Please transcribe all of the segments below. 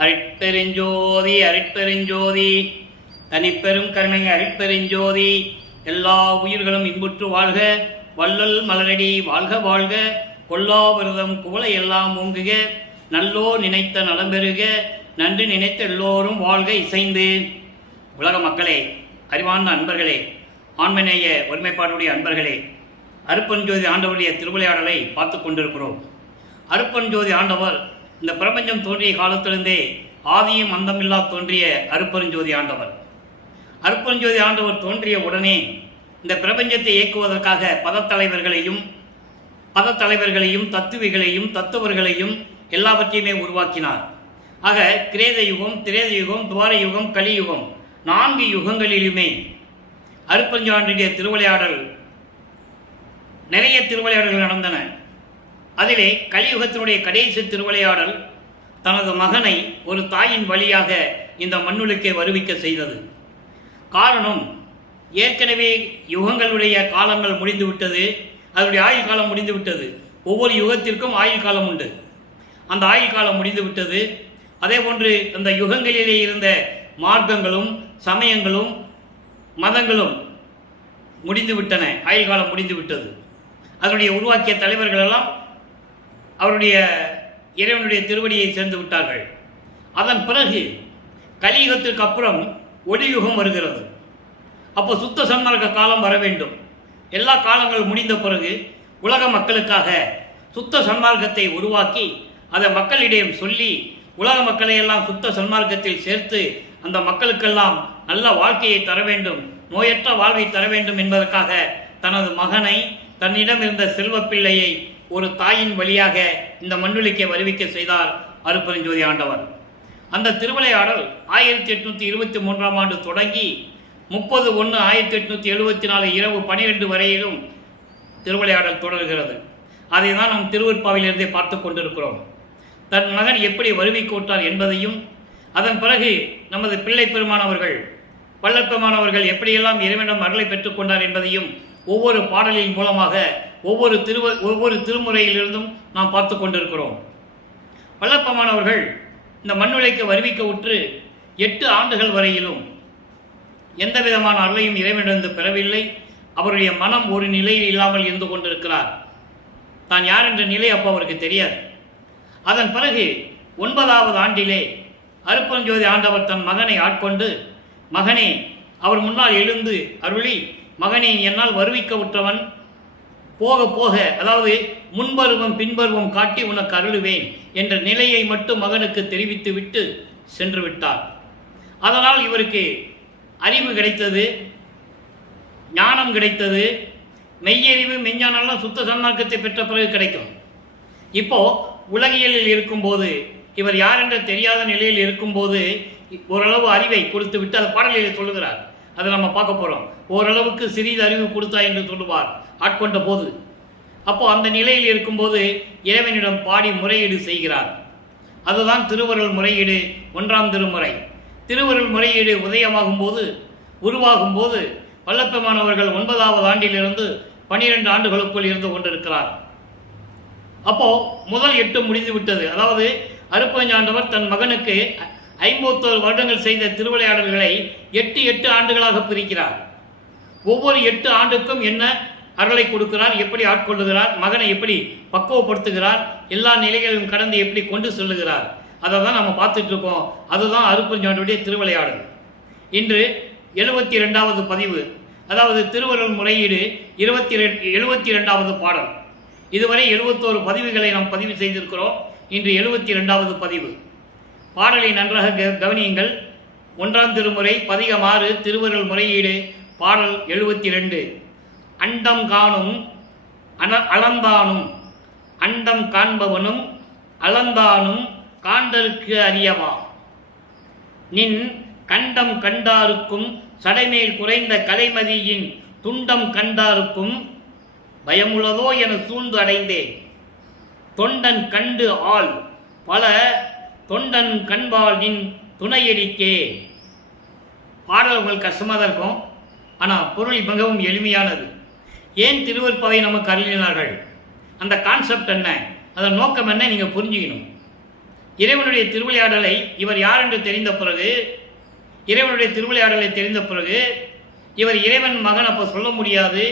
அருட்பெருஞ்சோதி அருட்பெருஞ்சோதி தனிப்பெரும் கருணை அருட்பெருஞ்சோதி. எல்லா உயிர்களும் இன்புற்று வாழ்க, வள்ளல் மலரடி வாழ்க வாழ்க, கொல்லா விரதம் குவளை எல்லாம் ஓங்குக, நல்லோ நினைத்த நலம்பெறுக, நன்றி நினைத்த எல்லோரும் வாழ்க இசைந்து. உலக மக்களே, அறிவார்ந்த அன்பர்களே, ஆண்மநேய ஒருமைப்பாடுடைய அன்பர்களே, அருட்பெருஞ்சோதி ஆண்டவருடைய திருவிளையாடலை பார்த்து கொண்டிருக்கிறோம். அருட்பெருஞ்சோதி ஆண்டவர் இந்த பிரபஞ்சம் தோன்றிய காலத்திலிருந்தே ஆதியும் அந்தமில்லா தோன்றிய அருட்பெருஞ்சோதி ஆண்டவர். அருட்பெருஞ்சோதி ஆண்டவர் தோன்றிய உடனே இந்த பிரபஞ்சத்தை இயக்குவதற்காக பதத்தலைவர்களையும் தத்துவிகளையும் தத்துவர்களையும் எல்லாவற்றையுமே உருவாக்கினார். ஆக கிரேத யுகம், திரேத யுகம், துவார யுகம், கலியுகம், 4 யுகங்களிலுமே அருட்பெருஞ்சோதியுடைய திருவிளையாடல், நிறைய திருவிளையாடல்கள் நடந்தன. அதிலே கலியுகத்தினுடைய கடைசி திருவிளையாடல் தனது மகனை ஒரு தாயின் வழியாக இந்த மண்ணுலகே வருவிக்க செய்தது. காரணம், ஏற்கனவே யுகங்களுடைய காலங்கள் முடிந்துவிட்டது, அதனுடைய ஆயுள் காலம் முடிந்துவிட்டது. ஒவ்வொரு யுகத்திற்கும் ஆயுள் காலம் உண்டு. அந்த ஆயுள் காலம் முடிந்துவிட்டது. அதே போன்று அந்த யுகங்களிலே இருந்த மார்க்கங்களும் சமயங்களும் மதங்களும் முடிந்துவிட்டன, ஆயுள் காலம் முடிந்துவிட்டது. அதனுடைய உருவாக்கிய தலைவர்கள் எல்லாம் அவருடைய இறைவனுடைய திருவடியை சேர்ந்து விட்டார்கள். அதன் பிறகு கலியுகத்திற்கு அப்புறம் ஒளியுகம் வருகிறது. அப்போ சுத்த சன்மார்க்க காலம் வர வேண்டும். எல்லா காலங்கள் முடிந்த பிறகு உலக மக்களுக்காக சுத்த சன்மார்க்கத்தை உருவாக்கி அதை மக்களிடம் சொல்லி உலக மக்களை எல்லாம் சுத்த சன்மார்க்கத்தில் சேர்த்து அந்த மக்களுக்கெல்லாம் நல்ல வாழ்க்கையை தர வேண்டும், நோயற்ற வாழ்வை தர வேண்டும் என்பதற்காக தனது மகனை, தன்னிடம் இருந்த செல்வ பிள்ளையை ஒரு தாயின் வழியாக இந்த மண்ணுலகே வருவிக்க செய்தார் அருட்பெருஞ்சோதி ஆண்டவர். அந்த திருவிளையாடல் 1823ஆம் ஆண்டு தொடங்கி 30/1/1874 இரவு 12 வரையிலும் திருவிளையாடல் தொடர்கிறது. அதை தான் நாம் திருவருட்பாவிலிருந்தே பார்த்து கொண்டிருக்கிறோம். தன் மகன் எப்படி வருவிக்கோட்டார் என்பதையும், அதன் பிறகு நமது பிள்ளை பெருமானவர்கள், வள்ளற்பெருமானவர்கள் எப்படியெல்லாம் இறைவனிடம் அருளை பெற்றுக்கொண்டார் என்பதையும் ஒவ்வொரு பாடலின் மூலமாக ஒவ்வொரு திருமுறையிலிருந்தும் நாம் பார்த்து கொண்டிருக்கிறோம். வள்ளற்பெருமானவர்கள் இந்த மண்ணுலகை வருவிக்க உற்று 8 ஆண்டுகள் வரையிலும் எந்த விதமான அருளையும் இறைவனிடந்து பெறவில்லை. அவருடைய மனம் ஒரு நிலையில் இல்லாமல் இருந்து கொண்டிருக்கிறார். தான் யார் என்ற நிலை அப்போ அவருக்கு தெரியாது. அதன் பிறகு 9வது ஆண்டிலே அருட்பெருஞ்சோதி ஆண்டவர் தன் மகனை ஆட்கொண்டு, மகனே, அவர் முன்னால் எழுந்து அருளி, மகனே, என்னால் வருவிக்க உற்றவன், போக போக, அதாவது முன்பருவம் பின்பருவம் காட்டி உனக்கு அருளுவேன் என்ற நிலையை மட்டும் மகனுக்கு தெரிவித்து விட்டு சென்று விட்டார். அதனால் இவருக்கு அறிவு கிடைத்தது, ஞானம் கிடைத்தது. மெய்யறிவு மெஞ்ஞானம்லாம் சுத்த சன்மார்க்கத்தை பெற்ற பிறகு கிடைக்கும். இப்போ உலகியலில் இருக்கும்போது, இவர் யார் என்ற தெரியாத நிலையில் இருக்கும்போது ஓரளவு அறிவை கொடுத்து விட்டு அந்த பாடலில் சொல்லுகிறார். அதை நம்ம பார்க்க போகிறோம். ஓரளவுக்கு சிறிது அறிவு கொடுத்தா என்று சொல்லுவார் ஆட்கொண்ட போது. அப்போ அந்த நிலையில் இருக்கும்போது இறைவனிடம் பாடி முறையீடு செய்கிறார். அதுதான் திருவருள் முறையீடு, 1ஆம் திருமுறை. திருவருள் முறையீடு உருவாகும் போது வள்ளற்பெருமானவர்கள் 9வது ஆண்டிலிருந்து 12 ஆண்டுகளுக்குள் இருந்து கொண்டிருக்கிறார். அப்போ முதல் 8 முடிந்து விட்டது. அதாவது அருட்பெருஞ்சாண்டவர் தன் மகனுக்கு 51 வருடங்கள் செய்த திருவிளையாடல்களை 8 ஆண்டுகளாக பிரிக்கிறார். ஒவ்வொரு 8 ஆண்டுக்கும் என்ன அருளை கொடுக்கிறார், எப்படி ஆட்கொள்ளுகிறார், மகனை எப்படி பக்குவப்படுத்துகிறார், எல்லா நிலைகளையும் கடந்து எப்படி கொண்டு செல்லுகிறார், அதை தான் நம்ம பார்த்துட்டு இருக்கோம். அதுதான் அருட்பெருஞ்சாண்டவருடைய திருவிளையாடல். இன்று 72வது பதிவு, அதாவது திருவருள் முறையீடு 72வது பாடல். இதுவரை 71 பதிவுகளை நாம் பதிவு செய்திருக்கிறோம். இன்று 72வது பதிவு. பாடலை நன்றாக கவனியுங்கள். 1ஆம் திருமுறை, பதிகம் 6, திருவருள் முறையீடு, பாடல் 72. அண்டம் காணும் அளந்தானும், அண்டம் காண்பவனும் அளந்தானும் காண்டற்கு அறியவா, நின் கண்டம் கண்டாருக்கும் சடைமேல் குறைந்த கலைமதியின் துண்டம் கண்டாருக்கும் பயமுள்ளதோ என சூழ்ந்து அடைந்தேன், தொண்டன் கண்டு ஆள் பல தொண்டன் கண்பால் நின் துணையடிக்கே. பாடல் உங்களுக்கு கஷ்டமாக தான் இருக்கும், ஆனால் பொருள் மிகவும் எளிமையானது. ஏன் திருவருட்பாவை நமக்கு அருளினார்கள், அந்த கான்செப்ட் என்ன, அதன் நோக்கம் என்ன, நீங்கள் புரிஞ்சுக்கணும். இறைவனுடைய திருவிளையாடலை இவர் யார் என்று தெரிந்த பிறகு, இறைவனுடைய திருவிளையாடலை தெரிந்த பிறகு இவர் இறைவன் மகன் அப்போ சொல்ல முடியாது.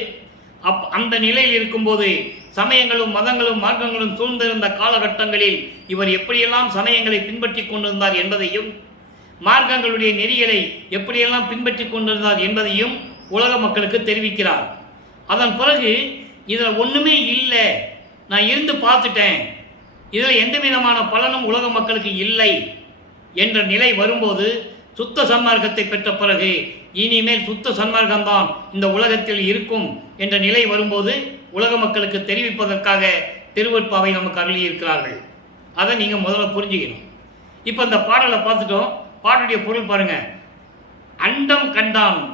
அந்த நிலையில் இருக்கும்போது சமயங்களும் மதங்களும் மார்க்கங்களும் சூழ்ந்திருந்த காலகட்டங்களில் இவர் எப்படியெல்லாம் சமயங்களை பின்பற்றி கொண்டிருந்தார் என்பதையும், மார்க்கங்களுடைய நெறிகளை எப்படியெல்லாம் பின்பற்றி கொண்டிருந்தார் என்பதையும் உலக மக்களுக்கு தெரிவிக்கிறார். அதன் பிறகு இதில் ஒன்றுமே இல்லை, நான் இருந்து பார்த்துட்டேன், இதில் எந்த விதமான பலனும் உலக மக்களுக்கு இல்லை என்ற நிலை வரும்போது, சுத்த சன்மார்க்கத்தை பெற்ற பிறகு இனிமேல் சுத்த சன்மார்க்கம்தான் இந்த உலகத்தில் இருக்கும் என்ற நிலை வரும்போது உலக மக்களுக்கு தெரிவிப்பதற்காக திருவெட்பாவை நமக்கு அருளி இருக்கிறார்கள். அதை நீங்கள் முதல்ல புரிஞ்சுக்கணும். இப்போ இந்த பாடலை பார்த்துட்டோம். பாடலுடைய பொருள் பாருங்க. அண்டம் கண்டானம்.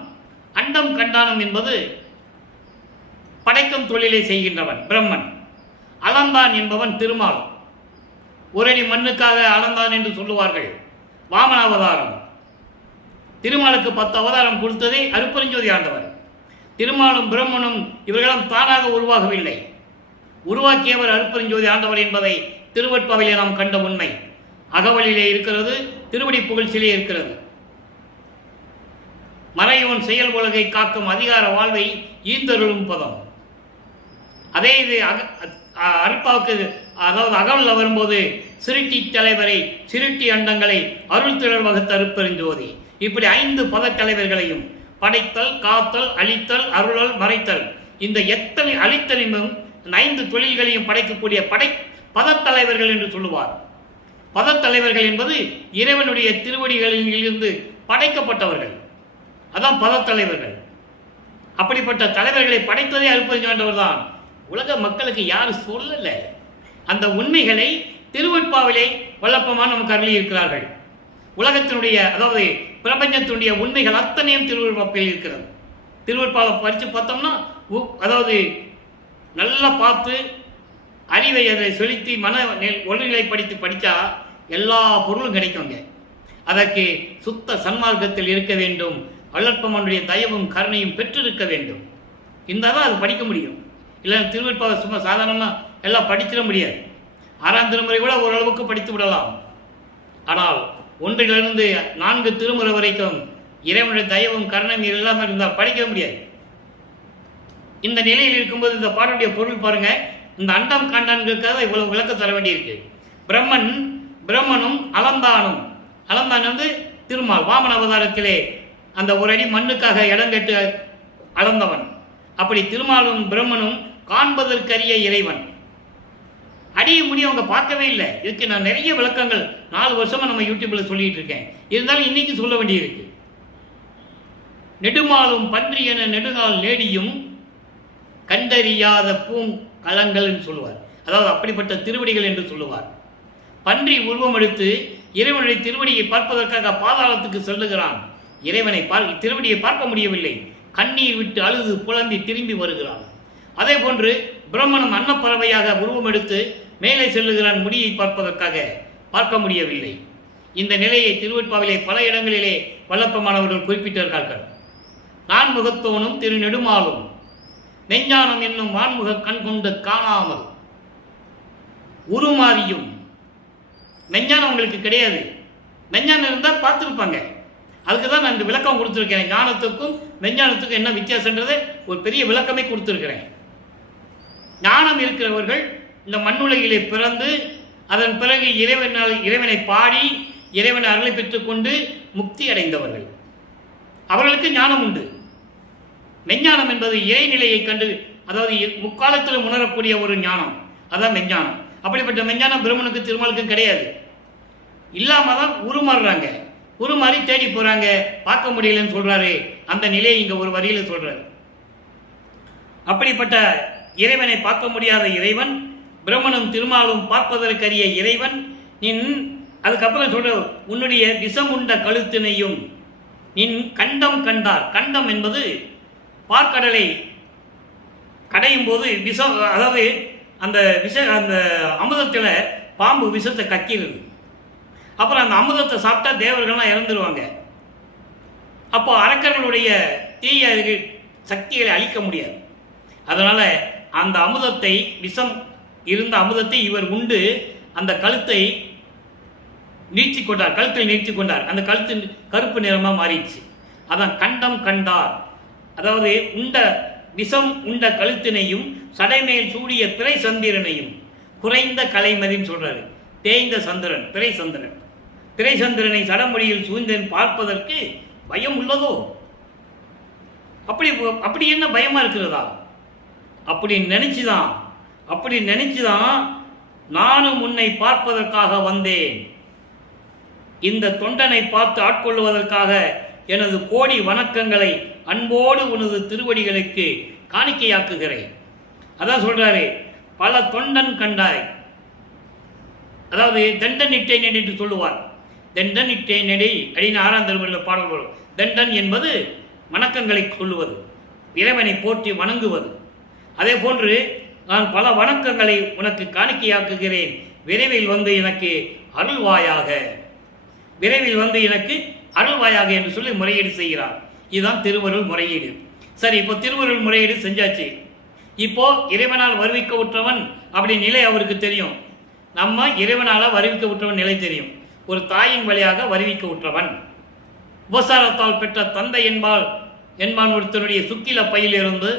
அண்டம் கண்டானம் என்பது படைக்கும் தொழிலை செய்கின்றவன் பிரம்மன். அளந்தான் என்பவன் திருமால். ஒரு அடி மண்ணுக்காக அளந்தான் என்று சொல்லுவார்கள். வாமன அவதாரம். திருமாலுக்கு 10 அவதாரம் கொடுத்ததே அருப்பெருஞ்சோதி ஆண்டவர். திருமாலும் பிரம்மனும் இவர்களும் தானாக உருவாகவில்லை, உருவாக்கியவர் அருப்பெருஞ்சோதி ஆண்டவர் என்பதை திருவெட்பாவிலே நாம் கண்ட உண்மை. அகவலிலே இருக்கிறது, திருவடி புகழ்ச்சியிலே இருக்கிறது. மறையோன் செயல் உலகை காக்கும் அதிகார வாழ்வை ஈந்தருளும் பதம். அதே இது அருப்பாவுக்கு, அதாவது அகவலில் வரும்போது சிருட்டி தலைவரை, சிருட்டி அண்டங்களை அருள் திரள் வகுத்த அருப்பெருஞ்சோதி. இப்படி 5 பதத்தலைவர்களையும், படைத்தல், காத்தல், அழித்தல், அருளல், மறைத்தல், இந்த எத்தனை அழித்தலிலும் 5 தொழில்களையும் படைக்கக்கூடிய பதத்தலைவர்கள் என்று சொல்லுவார். பதத்தலைவர்கள் என்பது இறைவனுடைய திருவடிகளில் இருந்து படைக்கப்பட்டவர்கள், அதான் பதத்தலைவர்கள். அப்படிப்பட்ட தலைவர்களை படைத்ததே அருப்பெருஞ்சோதி தான். உலக மக்களுக்கு யாரும் சொல்லல. அந்த உண்மைகளை திருவெட்பாவிலே வல்லப்பமாக நமக்கு அருளி இருக்கிறார்கள். உலகத்தினுடைய, அதாவது பிரபஞ்சத்தினுடைய உண்மைகள் அத்தனையும் திருவெட்பாவில் இருக்கிறது. திருவெட்பாவை படித்து பார்த்தோம்னா, அதாவது நல்லா பார்த்து அறிவை அதை செலுத்தி மன ஒழுநிலைப்படுத்தி படித்தா எல்லா பொருளும் கிடைக்குங்க. அதற்கு சுத்த சன்மார்க்கத்தில் இருக்க வேண்டும், வல்லற்பமனுடைய தயவும் கருணையும் பெற்றிருக்க வேண்டும். இருந்தால் தான் அது படிக்க முடியும். இல்லை திருவெட்பாவை சும்மா சாதாரணமாக எல்லாம் படிச்சிட முடியாது. 6ஆம் திருமுறை கூட ஓரளவுக்கு படித்து விடலாம். ஆனால் 1லிருந்து 4 திருமுறை வரைக்கும் இறைவனுடைய தயவும் கருணையும் இல்லாமல் இருந்தால் படிக்க முடியாது. இந்த நிலையில் இருக்கும்போது இந்த பாடலுடைய பொருள் பாருங்க. இந்த அண்டம் காண்டான்களுக்காக இவ்வளவு விளக்கம் தர வேண்டியிருக்கு. பிரம்மனும் அளந்தானும். அளந்தான் வந்து திருமால் வாமன அவதாரத்திலே அந்த ஒரு அடி மண்ணுக்காக இடங்கெட்டு அளந்தவன். அப்படி திருமாலும் பிரம்மனும் காண்பதற்கரிய இறைவன். அடிய முடியும் அவங்க பார்க்கவே இல்லை. இதுக்கு நான் நிறைய விளக்கங்கள் 4 வருஷமா நம்ம யூடியூப்ல சொல்லிட்டு இருக்கேன். இருந்தாலும் இன்னைக்கு சொல்ல வேண்டியிருக்கு. நெடுமாலும் பன்றி என நெடுநாள் நேடியும் கண்டறியாத பூங்கலங்கள் சொல்லுவார். அதாவது அப்படிப்பட்ட திருவடிகள் என்று சொல்லுவார். பன்றி உருவம் எடுத்து இறைவனுடைய திருவடியை பார்ப்பதற்காக பாதாளத்துக்கு செல்லுகிறான். இறைவனை திருவடியை பார்க்க முடியவில்லை. கண்ணீர் விட்டு அழுது புலம்பி திரும்பி வருகிறான். அதே போன்று பிரம்மனும் அன்னப்பறவையாக உருவம் எடுத்து மேலே செல்லுகிறான். முடியை பார்ப்பதற்காக பார்க்க முடியவில்லை. இந்த நிலையை திருவெட்பாவிலே பல இடங்களிலே வல்லப்பமானவர்கள் குறிப்பிட்டிருக்கார்கள். நான்முகத்தோனும் திரு நெடுமாலும் நெஞ்ஞானம் என்னும் வான்முக கண் கொண்டு காணாமல் உருமாறியும். மெஞ்ஞானம் உங்களுக்கு கிடையாது. மெஞ்ஞானம் இருந்தால் பார்த்துருப்பாங்க. அதுக்கு தான் நான் இந்த விளக்கம் கொடுத்துருக்கேன். ஞானத்துக்கும் மெஞ்ஞானத்துக்கும் என்ன வித்தியாசன்றதை ஒரு பெரிய விளக்கமே கொடுத்துருக்கிறேன். ஞானம் இருக்கிறவர்கள் இந்த மண்ணுலகிலே பிறந்து அதன் பிறகு இறைவனை பாடி இறைவனை அருளை பெற்றுக்கொண்டு முக்தி அடைந்தவர்கள். அவர்களுக்கு ஞானம் உண்டு. மெஞ்ஞானம் என்பது இறைநிலையை கண்டு, அதாவது முக்காலத்தில் உணரக்கூடிய ஒரு ஞானம், அதான் மெஞ்ஞானம். அப்படிப்பட்ட மெஞ்ஞானம் பிரம்மனுக்கு திருமாலுக்கும் கிடையாது. இல்லாம தான் உருமாறுறாங்க. உருமாறி தேடி போறாங்க, பார்க்க முடியலன்னு சொல்றாரு. அந்த நிலையை இங்க ஒரு வரியில சொல்றாரு. அப்படிப்பட்ட இறைவனை பார்க்க முடியாத இறைவன், பிரம்மனும் திருமாலும் பார்ப்பதற்கரிய இறைவன். அதுக்கப்புறம் சொல்ற, உன்னுடைய விஷம் உண்ட கழுத்தினையும் நின் கண்டம் கண்டார். கண்டம் என்பது பார்க்கடலை கடையும் போது விஷம், அதாவது அந்த அந்த அமுதத்தில் பாம்பு விஷத்தை கக்கிறது. அப்புறம் அந்த அமுதத்தை சாப்பிட்டா தேவர்கள்லாம் இறந்துருவாங்க. அப்போ அரக்கர்களுடைய தீய சக்திகளை அழிக்க முடியாது. அதனால அந்த அமுதத்தை, விஷம் இருந்த அமுதத்தை இவர் உண்டு அந்த கழுத்தை நீட்சி கொண்டார், கழுத்தில் நீட்சி கொண்டார். அந்த கழுத்து கருப்பு நிறமாக மாறிடுச்சு. அதான் கண்டம் கண்டார். அதாவது உண்ட விஷம் உண்ட கழுத்தினையும் சடைமேல் சூடிய பிறை சந்திரனையும் குறைந்த கலைமதின்னு சொல்றாரு. தேய்ந்த சந்திரன் பிறை சந்திரன், பிறை சந்திரனை சடமொழியில் சூழ்ந்தேன் பார்ப்பதற்கு பயம் உள்ளதோ? அப்படி என்ன பயமா இருக்கிறதா? அப்படி நினைச்சுதான் நானும் உன்னை பார்ப்பதற்காக வந்தேன். இந்த தொண்டனை பார்த்து ஆட்கொள்வதற்காக எனது கோடி வணக்கங்களை அன்போடு உனது திருவடிகளுக்கு காணிக்கையாக்குகிறேன். அதான் சொல்றாரு, பல தொண்டன் கண்டாய். அதாவது தண்டனிட்டேன் என்று சொல்லுவார். தண்டனிட்டேன் நெடி அப்படின்னு 6ஆம் திருமுறையில் பாடல் வரும். தண்டன் என்பது வணக்கங்களை சொல்லுவது, இறைவனை போற்றி வணங்குவது. அதே போன்று நான் பல வணக்கங்களை உனக்கு காணிக்கையாக்குகிறேன், விரைவில் வந்து எனக்கு அருள்வாயாக, விரைவில் வந்து எனக்கு அருள்வாயாக என்று சொல்லி முறையீடு செய்கிறார். இதுதான் திருவருள் முறையீடு. சரி, இப்போ திருவருள் முறையீடு செஞ்சாச்சு. இப்போ இறைவனால் வருவிக்க உற்றவன் அப்படி நிலை அவருக்கு தெரியும். நம்ம இறைவனால் வருவிக்க உற்றவன் நிலை தெரியும். ஒரு தாயின் வழியாக வருவிக்க உற்றவன், உபசாரத்தால் பெற்ற தந்தை என்பான் ஒருத்தனுடைய சுக்கில பையிலிருந்து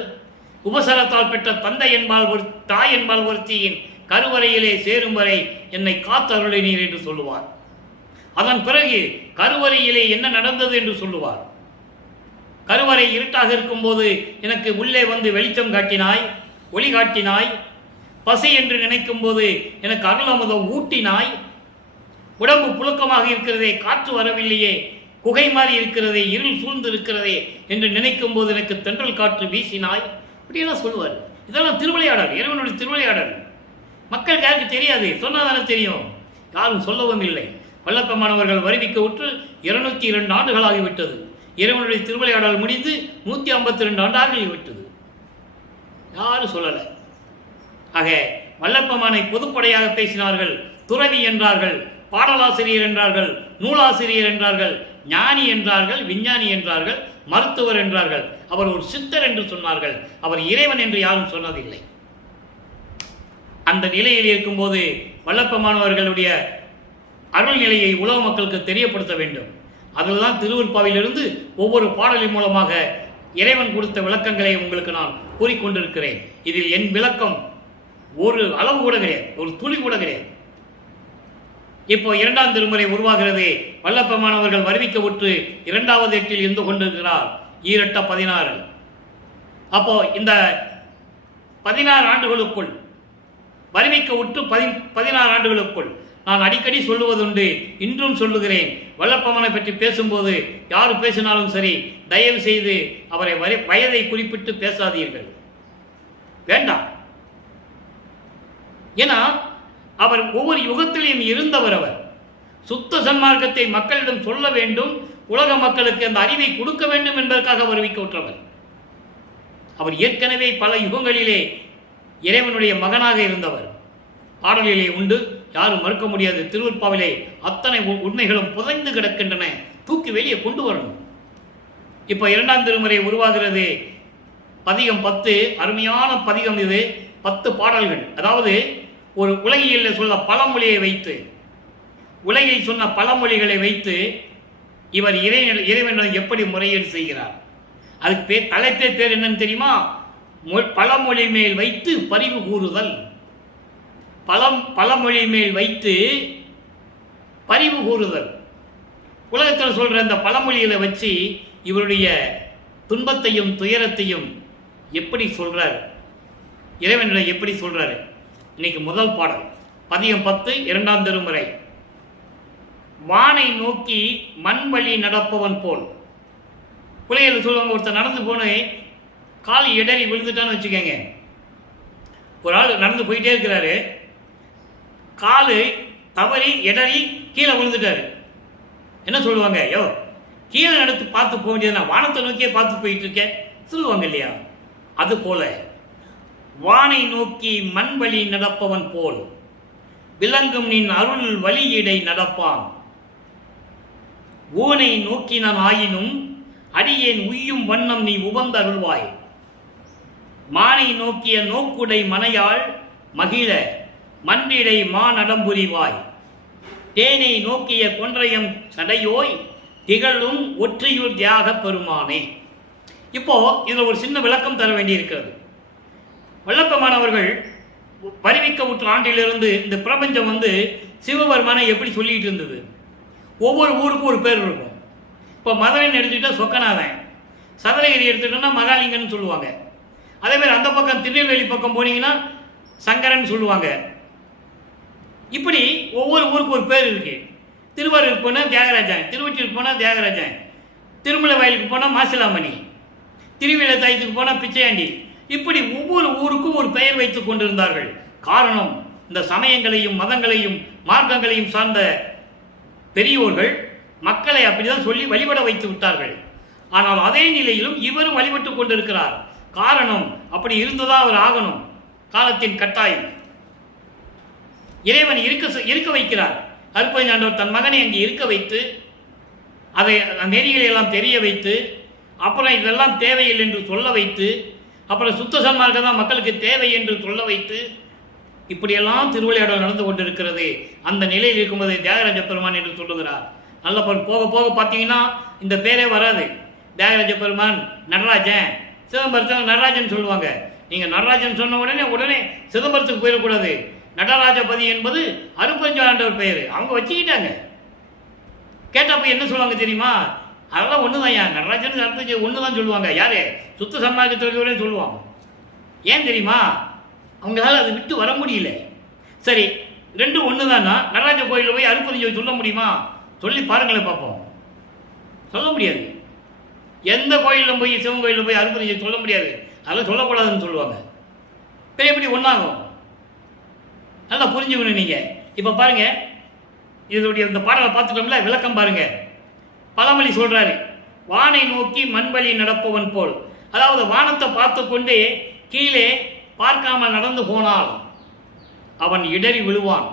உபசாரத்தால் பெற்ற தந்தை ஒரு தாய் என்பால் ஒருத்தியின் கருவறையிலே சேரும் வரை என்னை காத்தருளினீர் என்று சொல்லுவார். அதன் பிறகு கருவறையிலே என்ன நடந்தது என்று சொல்லுவார். கருவறை இருட்டாக இருக்கும்போது எனக்கு உள்ளே வந்து வெளிச்சம் காட்டினாய், ஒளி காட்டினாய். பசி என்று நினைக்கும் போது எனக்கு அருளமுதம் ஊட்டினாய். உடம்பு புழுக்கமாக இருக்கிறதே, காற்று வரவில்லையே, குகை மாறி இருக்கிறதே, இருள் சூழ்ந்து இருக்கிறதே என்று நினைக்கும் போது எனக்கு தென்றல் காற்று வீசினாய். இப்படியெல்லாம் சொல்லுவார். இதெல்லாம் திருவிளையாடல், இறைவனுடைய திருவிளையாடல். மக்களுக்கு யாருக்கு தெரியாது, சொன்னாதானே தெரியும். யாரும் சொல்லவும் இல்லை. வல்லப்பமானவர்கள் வருவிக்க உற்று 202 ஆண்டுகளாகிவிட்டது. இறைவனுடைய திருவிளையாடல் முடிந்து 152 ஆண்டாகிவிட்டது. யாரும் சொல்லலை. ஆக வல்லப்பமானை பொதுப்படையாக பேசினார்கள். துறவி என்றார்கள், பாடலாசிரியர் என்றார்கள், நூலாசிரியர் என்றார்கள், ஞானி என்றார்கள், விஞ்ஞானி என்றார்கள், மருத்துவர் என்றார்கள். அவர் ஒரு சித்தர் என்று சொன்னார்கள். அவர் இறைவன் என்று யாரும் சொன்னதில்லை. அந்த நிலையில் இருக்கும்போது வல்லப்பமானவர்களுடைய அருள் நிலையை உலக மக்களுக்கு தெரியப்படுத்த வேண்டும். அதில்தான் திருவருட்பாவிலிருந்து ஒவ்வொரு பாடலின் மூலமாக இறைவன் கொடுத்த விளக்கங்களை உங்களுக்கு நான் கூறிக்கொண்டிருக்கிறேன். இதில் என் விளக்கம் ஒரு அளவு கூட கிடையாது, ஒரு துளி கூட கிடையாது. இப்போ 2ஆம் திருமுறை உருவாகிறது. வல்லப்பமானவர்கள் வருவிக்க உற்று 2வது எட்டில் இருந்து கொண்டிருக்கிறார். 16. அப்போ இந்த 16 ஆண்டுகளுக்குள் வருவிக்க உற்று 16 ஆண்டுகளுக்குள் நான் அடிக்கடி சொல்லுவதுண்டு, இன்றும் சொல்லுகிறேன். வல்லப்பமனை பற்றி பேசும்போது யார் பேசினாலும் சரி, தயவு செய்து அவரை வயதை குறிப்பிட்டு பேசாதீர்கள், வேண்டாம். ஏன்னா அவர் ஒவ்வொரு யுகத்திலையும் இருந்தவர். அவர் சுத்த சன்மார்க்கத்தை மக்களிடம் சொல்ல வேண்டும், உலக மக்களுக்கு அந்த அறிவை கொடுக்க வேண்டும் என்பதற்காக வருவிக்க உற்றவர். அவர் ஏற்கனவே பல யுகங்களிலே இறைவனுடைய மகனாக இருந்தவர். பாடலிலே உண்டு, யாரும் மறுக்க முடியாது. திருவருட்பாவிலே அத்தனை உண்மைகளும் புதைந்து கிடக்கின்றன, தூக்கி வெளியே கொண்டு வரணும். இப்போ 2ஆம் திருமுறை உருவாகிறது. பதிகம் 10 அருமையான பதிகம். இது 10 பாடல்கள். அதாவது ஒரு உலகியல் சொல்ல பழமொழியை வைத்து, உலகில் சொன்ன பழமொழிகளை வைத்து இவர் இறைவனை எப்படி முறையீடு செய்கிறார். அதுக்கு தலைப்பே பேர் என்னன்னு தெரியுமா? பழமொழி மேல் வைத்து பரிவு கூறுதல். பழமொழி மேல் வைத்து பரிவு கூறுதல். உலகத்தில் சொல்ற அந்த பழமொழிகளை வச்சு இவருடைய துன்பத்தையும் துயரத்தையும் எப்படி சொல்றார், இறைவனை எப்படி சொல்றாரு. இன்னைக்கு முதல் பாடல் பதிகம் 10 2ஆம் திருமுறை. வானை நோக்கி மண் வழி நடப்பவன் போல். பிள்ளைகள் சொல்லுவாங்க, ஒருத்தர் நடந்து போன கால் இடறி விழுந்துட்டான்னு வச்சுக்கோங்க. ஒரு ஆள் நடந்து போயிட்டே இருக்கிறாரு, காலு தவறி இடறி கீழே விழுந்துட்டாரு. என்ன சொல்லுவாங்க? யோ, கீழே நடத்து பார்த்து போக வேண்டியது, நான் வானத்தை நோக்கியே பார்த்து போயிட்டு இருக்கேன் சொல்லுவாங்க இல்லையா? அது போல வானை நோக்கி மண் வழி நடப்பவன் போல் விளங்கும் நின் அருள் வழியிடை நடப்பான். ஊனை நோக்கினான் ஆயினும் அடியேன் உய்யும் வண்ணம் நீ உவந்த அருள்வாய். மானை நோக்கிய நோக்குடை மனையாள் மகிழ மன்றிடை மா நடம்புரிவாய். தேனை நோக்கிய கொன்றையம் சடையோய் திகழும் ஒற்றியூர் தியாக பெருமானே. இப்போ இதில் ஒரு சின்ன விளக்கம் தர வேண்டியிருக்கிறது. வல்லப்பமானவர்கள் வருவிக்க உற்ற ஆண்டிலிருந்து இந்த பிரபஞ்சம் சிவபெருமானை எப்படி சொல்லிட்டு இருந்தது. ஒவ்வொரு ஊருக்கும் ஒரு பேர் இருக்கும். இப்போ மதுரைன்னு எடுத்துக்கிட்டால் சொக்கநாதன், சதுரகிரி எடுத்துக்கிட்டோம்னா மகாலிங்கன்னு சொல்லுவாங்க. அதேமாதிரி அந்த பக்கம் திருநெல்வேலி பக்கம் போனீங்கன்னா சங்கரன் சொல்லுவாங்க. இப்படி ஒவ்வொரு ஊருக்கும் ஒரு பேர் இருக்கு. திருவாரூருக்கு போனால் தியாகராஜன், திருவொற்றியூருக்கு போனால் தியாகராஜன், திருமலை வயலுக்கு போனால் மாசிலாமணி, திருவிழத்தாயத்துக்கு போனால் பிச்சையாண்டி. இப்படி ஒவ்வொரு ஊருக்கும் ஒரு பெயர் வைத்துக் கொண்டிருந்தார்கள். காரணம், இந்த சமயங்களையும் மதங்களையும் மார்க்கங்களையும் சார்ந்த பெரியோர்கள் மக்களை அப்படிதான் சொல்லி வழிபட வைத்து விட்டார்கள். ஆனால் அதே நிலையிலும் இவரும் வழிபட்டுக் கொண்டிருக்கிறார். காரணம், அப்படி இருந்ததா அவர் ஆகணும். காலத்தின் கட்டாயம். இறைவன் இருக்க வைக்கிறார். அருட்பெருஞ்சாண்டவர் தன் மகனை அங்கே இருக்க வைத்து அதை நெறிகளை எல்லாம் தெரிய வைத்து, அப்புறம் இதெல்லாம் தேவையில்லை என்று சொல்ல வைத்து, அப்புறம் சுத்த சன்மார்க்கம் தான் மக்களுக்கு தேவை என்று சொல்ல வைத்து, இப்படியெல்லாம் திருவிளையாடல் நடந்து கொண்டிருக்கிறது. அந்த நிலையில் இருக்கும்போது தியாகராஜ பெருமான் என்று சொல்லுகிறார். நல்ல போக போக பார்த்தீங்கன்னா இந்த பேரே வராது. தியாகராஜ பெருமான், நடராஜன், சிதம்பரத்தில் நடராஜன் சொல்லுவாங்க. நீங்கள் நடராஜன் சொன்ன உடனே சிதம்பரத்துக்கு போயிடக்கூடாது. நடராஜபதி என்பது அருட்பெருஞ்சாண்டவர் பெயர். அவங்க வச்சுக்கிட்டாங்க. கேட்டால் போய் என்ன சொல்லுவாங்க தெரியுமா? அதெல்லாம் ஒன்று தான். ஏன் நடராஜன் அர்த்தம் ஒன்று தான் சொல்லுவாங்க. யாரு? சுத்த சன்மார்க்கத்தில் சொல்லுவாங்க. ஏன் தெரியுமா? அவங்களால அதை விட்டு வர முடியல. சரி, ரெண்டும் ஒன்று தானா? நடராஜ கோயிலில் போய் அருட்பெருஞ்சோதி சொல்ல முடியுமா? சொல்லி பாருங்களேன் பார்ப்போம். சொல்ல முடியாது. எந்த கோயிலும் போய் சிவன் கோயிலில் போய் அருட்பெருஞ்சோதி சொல்ல முடியாது. அதெல்லாம் சொல்லக்கூடாதுன்னு சொல்லுவாங்க. இப்போ எப்படி ஒன்றாகும்? நல்லா புரிஞ்சுக்கணும் நீங்கள். இப்போ பாருங்க, இதனுடைய இந்த பாடலை பார்த்துட்டோம்ல, விளக்கம் பாருங்க. பழமொழி சொல்றாரு, வானை நோக்கி மண்வழி நடப்பவன் போல். அதாவது வானத்தை பார்த்து கொண்டு கீழே பார்க்காமல் நடந்து போனால் அவன் இடறி விழுவான்.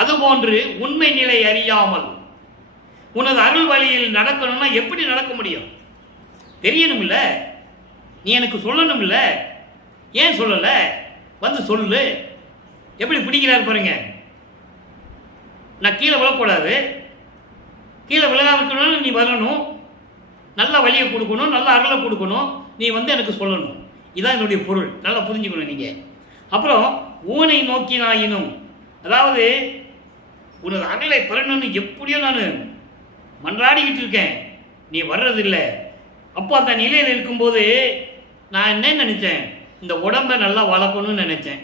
அதுபோன்று உண்மை நிலை அறியாமல் உனது அருள் வழியில் நடக்கணும்னா எப்படி நடக்க முடியும்? தெரியணும்ல, நீ எனக்கு சொல்லணும்ல. ஏன் சொல்லல? சொல்லு. எப்படி பிடிக்கிறார் பாருங்க. நான் கீழே விழக்கூடாது. கீழே விழாம இருக்கணும்னு நீ வரணும். நல்ல வழியை கொடுக்கணும், நல்ல அருளை கொடுக்கணும். நீ எனக்கு சொல்லணும். இதான் என்னுடைய பொருள். நல்லா புரிஞ்சுக்கணும் நீங்கள். அப்புறம் ஊனை நோக்கினாயினும், அதாவது உனது அருளை பெறணும்னு எப்படியோ நான் மன்றாடிக்கிட்டு இருக்கேன், நீ வர்றதில்லை. அப்போ அந்த நிலையில் இருக்கும்போது நான் என்ன நினச்சேன்? இந்த உடம்பை நல்லா வளர்க்கணும்னு நினச்சேன்.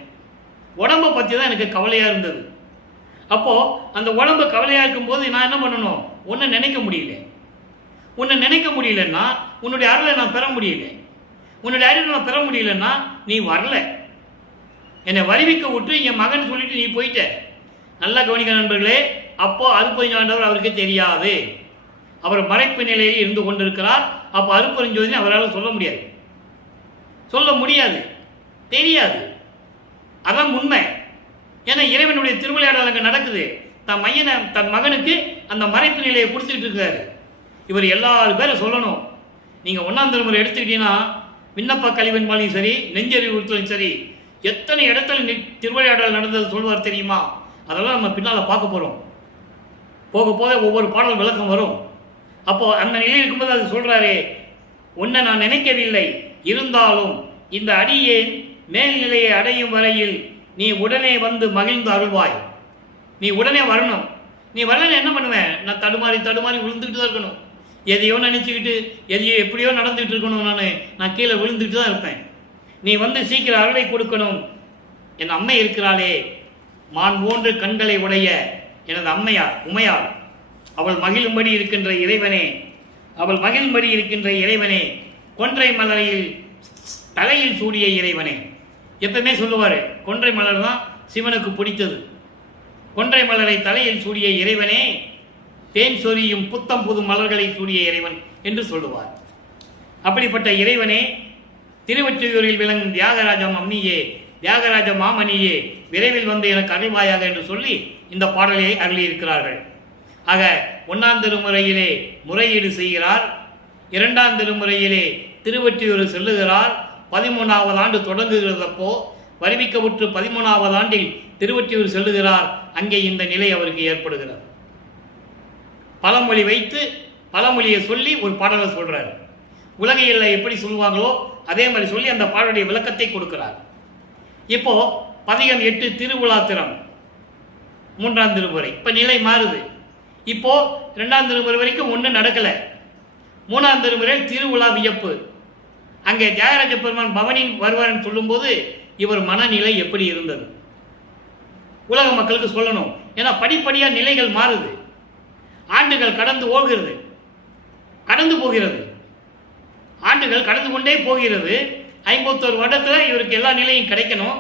உடம்பை பற்றி தான் எனக்கு கவலையாக இருந்தது. அப்போது அந்த உடம்பு கவலையாக இருக்கும்போது நான் என்ன பண்ணணும்? உன்னை நினைக்க முடியல. உன்னை நினைக்க முடியலன்னா உன்னுடைய அருளை நான் பெற முடியல. உன்னுடைய அருளை நான் பெற முடியலன்னா நீ வரல. என்னை வருவிக்க விட்டு என் மகன் சொல்லிட்டு நீ போயிட்ட. நல்லா கவனிக்க நண்பர்களே. அப்போ அருட்பெருஞ்சாண்டவர் அவருக்கு தெரியாது. அவர் மறைப்பு நிலையில் இருந்து கொண்டிருக்கிறார். அப்போ அருட்பெருஞ்சோதி அவரால் சொல்ல முடியாது, தெரியாது. அதான் உண்மை. ஏன்னா இறைவனுடைய திருவிளையாடல் அங்கே நடக்குது. தன் மகனுக்கு அந்த மறைப்பு நிலையை கொடுத்துட்டு இருக்காரு. இவர் எல்லாரும் பேரை சொல்லணும். நீங்கள் 1ஆம் திருமுறை எடுத்துக்கிட்டீங்கன்னா விண்ணப்ப கழிவன்பாலையும் சரி, நெஞ்சறிவுறுத்தலும் சரி, எத்தனை இடத்துல திருவிளையாடல் நடந்தது சொல்வார் தெரியுமா? அதெல்லாம் நம்ம பின்னால் பார்க்க போகிறோம். போக போக ஒவ்வொரு பாடல் விளக்கம் வரும். அப்போ அந்த நிலையில் இருக்கும்போது அது சொல்றாரு, உன்னை நான் நினைக்கவில்லை, இருந்தாலும் இந்த அடியே மேல்நிலையை அடையும் வரையில் நீ உடனே வந்து மகிழ்ந்து அருள்வாய். நீ உடனே வரணும். நீ வரலன்னு என்ன பண்ணுவேன்? நான் தடுமாறி விழுந்துக்கிட்டு தான் இருக்கணும். எதையோ நினச்சிக்கிட்டு எப்படியோ நடந்துகிட்டு இருக்கணும். நான் கீழே விழுந்துட்டு தான் இருப்பேன். நீ சீக்கிரம் அருளை கொடுக்கணும். என் அம்மை இருக்கிறாளே, மான் போன்று கண்களை உடைய எனது அம்மையார் உமையார், அவள் மகிழும்படி இருக்கின்ற இறைவனே, கொன்றை மலரையில் தலையில் சூடிய இறைவனே. எப்பவுமே சொல்லுவார், கொன்றை மலர் தான் சிவனுக்கு பிடித்தது. கொன்றை மலரை தலையில் சூடிய இறைவனே, தேன் சொரியும் புத்தம் புது மலர்களை சூடிய இறைவன் என்று சொல்லுவார். அப்படிப்பட்ட இறைவனே, திருவொற்றியூரில் விளங்கும் தியாகராஜ மாமணியே விரைவில் எனக்கு அருள்வாயாக என்று சொல்லி இந்த பாடலை அருளியிருக்கிறார்கள். ஆக 1ஆம் திருமுறையிலே முறையீடு செய்கிறார். 2ஆம் திருமுறையிலே திருவொற்றியூர் செல்லுகிறார். 13வது ஆண்டு தொடங்குகிறதப்போ வருவிக்கவுற்று 13வது ஆண்டில் திருவொற்றியூர் செல்லுகிறார். அங்கே இந்த நிலை அவருக்கு ஏற்படுகிறார். பழமொழி வைத்து பழமொழியை சொல்லி ஒரு பாடலை சொல்றார். உலகையில் எப்படி சொல்லுவாங்களோ அதே மாதிரி சொல்லி அந்த பாடலுடைய விளக்கத்தை கொடுக்கிறார். இப்போ பதிகம் 8 திருவிழாத்திரம் 3ஆம் திருமுறை. இப்போ நிலை மாறுது. இப்போ 2ஆம் திருமுறை வரைக்கும் ஒன்றும் நடக்கலை. 3ஆம் திருமுறையில் திருவிழா வியப்பு. அங்கே தியாகராஜ பெருமான் பவனி வருவார்னு சொல்லும்போது இவர் மனநிலை எப்படி இருந்தது உலக மக்களுக்கு சொல்லணும். ஏன்னா படிப்படியாக நிலைகள் மாறுது. ஆண்டுகள் கடந்து ஓடுகிறது, கடந்து போகிறது. ஆண்டுகள் கடந்து கொண்டே போகிறது. 51 வருடத்தில் இவருக்கு எல்லா நிலையும் கிடைக்கணும்.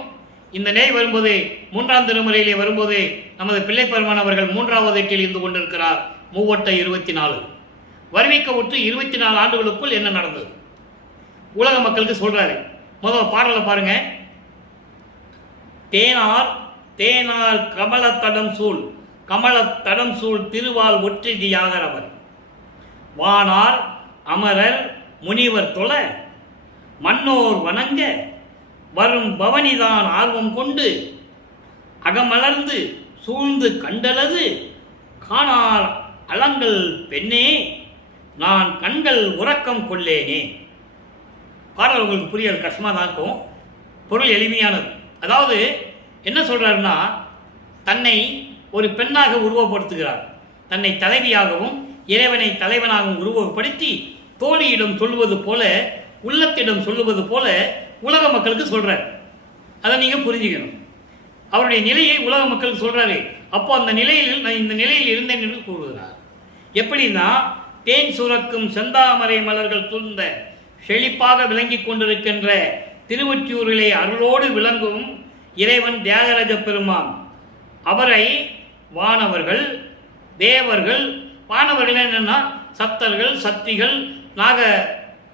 இந்த நிலை வரும்போது 3ஆம் திருமுறையிலே வரும்போது நமது பிள்ளை பெருமான் அவர்கள் 3வது எட்டில் இருந்து கொண்டிருக்கிறார். 3/24 வருவிக்கவுற்று 24 ஆண்டுகளுக்குள் என்ன நடந்தது உலக மக்களுக்கு சொல்றாரு. முதல்ல பாடலை பாருங்க. தேனார் தேனார் கமலத்தடம் சூழ் கமலத்தடம் சூழ் திருவால் ஒற்றி தியாகரவர் வானார் அமரர் முனிவர் தொழ மன்னோர் வணங்க வரும் பவனிதான் ஆர்வம் கொண்டு அகமலர்ந்து சூழ்ந்து கண்டலது காணார் அலங்கள் பெண்ணே நான் கண்கள் உறக்கம் கொள்ளேனே. பாடல் உங்களுக்கு புரியாது, கஷ்டமாக தான் இருக்கும். பொருள் எளிமையானது. அதாவது என்ன சொல்றாருன்னா, தன்னை ஒரு பெண்ணாக உருவப்படுத்துகிறார். தன்னை தலைவியாகவும் இறைவனை தலைவனாகவும் உருவப்படுத்தி தோழியிடம் சொல்லுவது போல, உள்ளத்திடம் சொல்லுவது போல உலக மக்களுக்கு சொல்றார். அதை நீங்க புரிஞ்சுக்கணும். அவருடைய நிலையை உலக மக்களுக்கு சொல்றாரு. அப்போ அந்த நிலையில் நான் இந்த நிலையில் இருந்தேன் என்று கூறுகிறார். எப்படின்னா, தேன் சுரக்கும் செந்தாமரை மலர்கள் சூழ்ந்த செழிப்பாக விளங்கி கொண்டிருக்கின்ற திருவொற்றியூரிலே அருளோடு விளங்கும் இறைவன் தியாகராஜ பெருமான். அவரை வானவர்கள் தேவர்கள், வானவர்கள் என்னன்னா சத்தர்கள் சக்திகள் நாக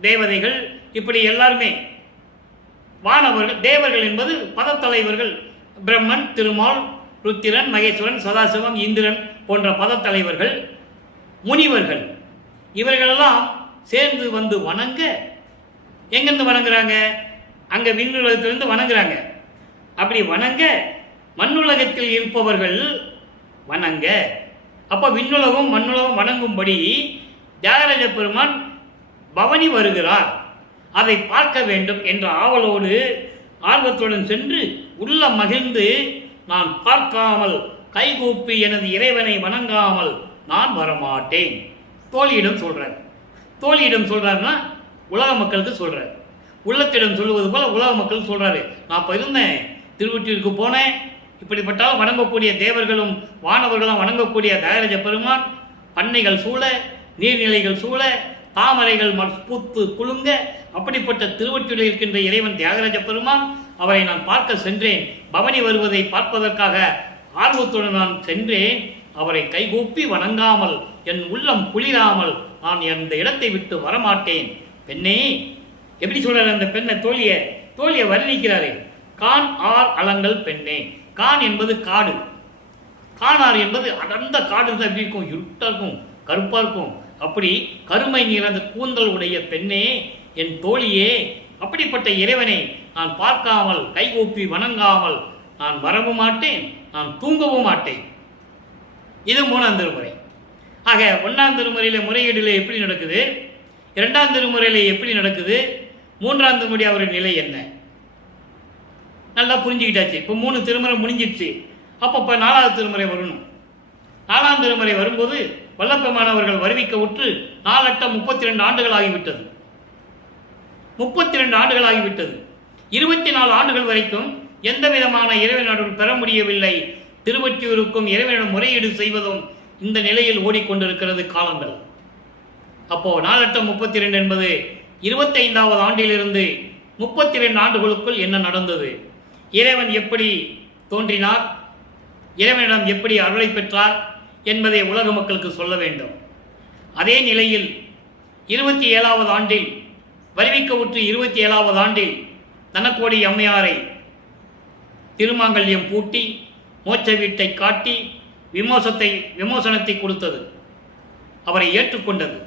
தேவதைகள், இப்படி எல்லாருமே வானவர்கள். தேவர்கள் என்பது பதத்தலைவர்கள். பிரம்மன், திருமால், ருத்திரன், மகேஸ்வரன், சதாசிவம், இந்திரன் போன்ற பதத்தலைவர்கள். முனிவர்கள் இவர்களெல்லாம் சேர்ந்து வந்து வணங்க. எங்கிருந்து வணங்குறாங்க? அங்கே விண்ணுலகத்திலிருந்து வணங்குறாங்க. அப்படி வணங்க மண்ணுலகத்தில் இருப்பவர்கள் வணங்க. அப்போ விண்ணுலகம் மண்ணுலகம் வணங்கும்படி தியாகராஜ பெருமான் பவனி வருகிறார். அதை பார்க்க வேண்டும் என்ற ஆவலோடு ஆர்வத்துடன் சென்று உள்ள மகிழ்ந்து, நான் பார்க்காமல் கைகூப்பி எனது இறைவனை வணங்காமல் நான் வரமாட்டேன். தோழியிடம் சொல்றார். தோழியிடம் சொல்றாருன்னா உலக மக்களுக்கு சொல்றார். உள்ளத்திடம் சொல்லுவது போல உலக மக்கள் சொல்றாரு. நான் இப்போ இருந்தேன், திருவொற்றியூருக்கு போனேன். இப்படிப்பட்டாலும் வணங்கக்கூடிய தேவர்களும் வானவர்களும் வணங்கக்கூடிய தியாகராஜ பெருமான் பண்ணைகள் சூழ, நீர்நிலைகள் சூழ, தாமரைகள் பூத்து குலுங்க, அப்படிப்பட்ட திருவொற்றியூரில் இருக்கின்ற இறைவன் தியாகராஜ பெருமான், அவரை நான் பார்க்க சென்றேன். பவனி வருவதை பார்ப்பதற்காக ஆர்வத்துடன் நான் சென்றேன். அவரை கைகூப்பி வணங்காமல் என் உள்ளம் குளிராமல் நான் அந்த இடத்தை விட்டு வரமாட்டேன். பெண்ணே, எப்படி சொல்றாரு அந்த பெண்ணை? தோழியை வர்ணிக்கிறாரே. கான் ஆர் அலங்கள் பெண்ணே. கான் என்பது காடு, காணார் என்பது அடர்ந்த காடு தான். எப்படி இருக்கும்? இருட்டா இருக்கும், கருப்பா இருக்கும். அப்படி கருமை நிறந்த கூந்தல் உடைய பெண்ணே, என் தோழியே, அப்படிப்பட்ட இறைவனை நான் பார்க்காமல் கைகூப்பி வணங்காமல் நான் வரவும் மாட்டேன், நான் தூங்கவும் மாட்டேன். இது 3ஆம் திருமுறை. ஆக 1ஆம் திருமுறையில் முறையீடுல எப்படி நடக்குது, 2ஆம் திருமுறையில் எப்படி நடக்குது, 3ஆம் திருமுறை அவருடைய நிலை என்ன, நல்லா புரிஞ்சுக்கிட்டாச்சு. இப்போ 3 திருமுறை முடிஞ்சிடுச்சு. அப்போ 4ஆவது திருமுறை வரணும். 4ஆம் திருமுறை வரும்போது வல்லப்பெருமானவர்கள் வருவிக்க உற்று 4 32 ஆண்டுகள் ஆகிவிட்டது. 32 ஆண்டுகள் ஆகிவிட்டது. 24 ஆண்டுகள் வரைக்கும் எந்த விதமான இறைவனிடம் பெற முடியவில்லை. திருவொற்றியூருக்கும் இறைவனிடம் முறையீடு செய்வதும் இந்த நிலையில் ஓடிக்கொண்டிருக்கிறது காலங்கள். அப்போ 4 32 என்பது 25வது ஆண்டிலிருந்து 32 ஆண்டுகளுக்குள் என்ன நடந்தது, இறைவன் எப்படி தோன்றினார், இறைவனிடம் எப்படி அருளை பெற்றார் என்பதை உலக மக்களுக்கு சொல்ல வேண்டும். அதே நிலையில் 27வது ஆண்டில் வருவிக்க உற்று 27வது ஆண்டில் தனக்கோடி அம்மையாரை திருமாங்கல்யம் பூட்டி மோட்ச வீட்டை காட்டி விமோசனத்தை கொடுத்தது. அவரை ஏற்றுக்கொண்டது.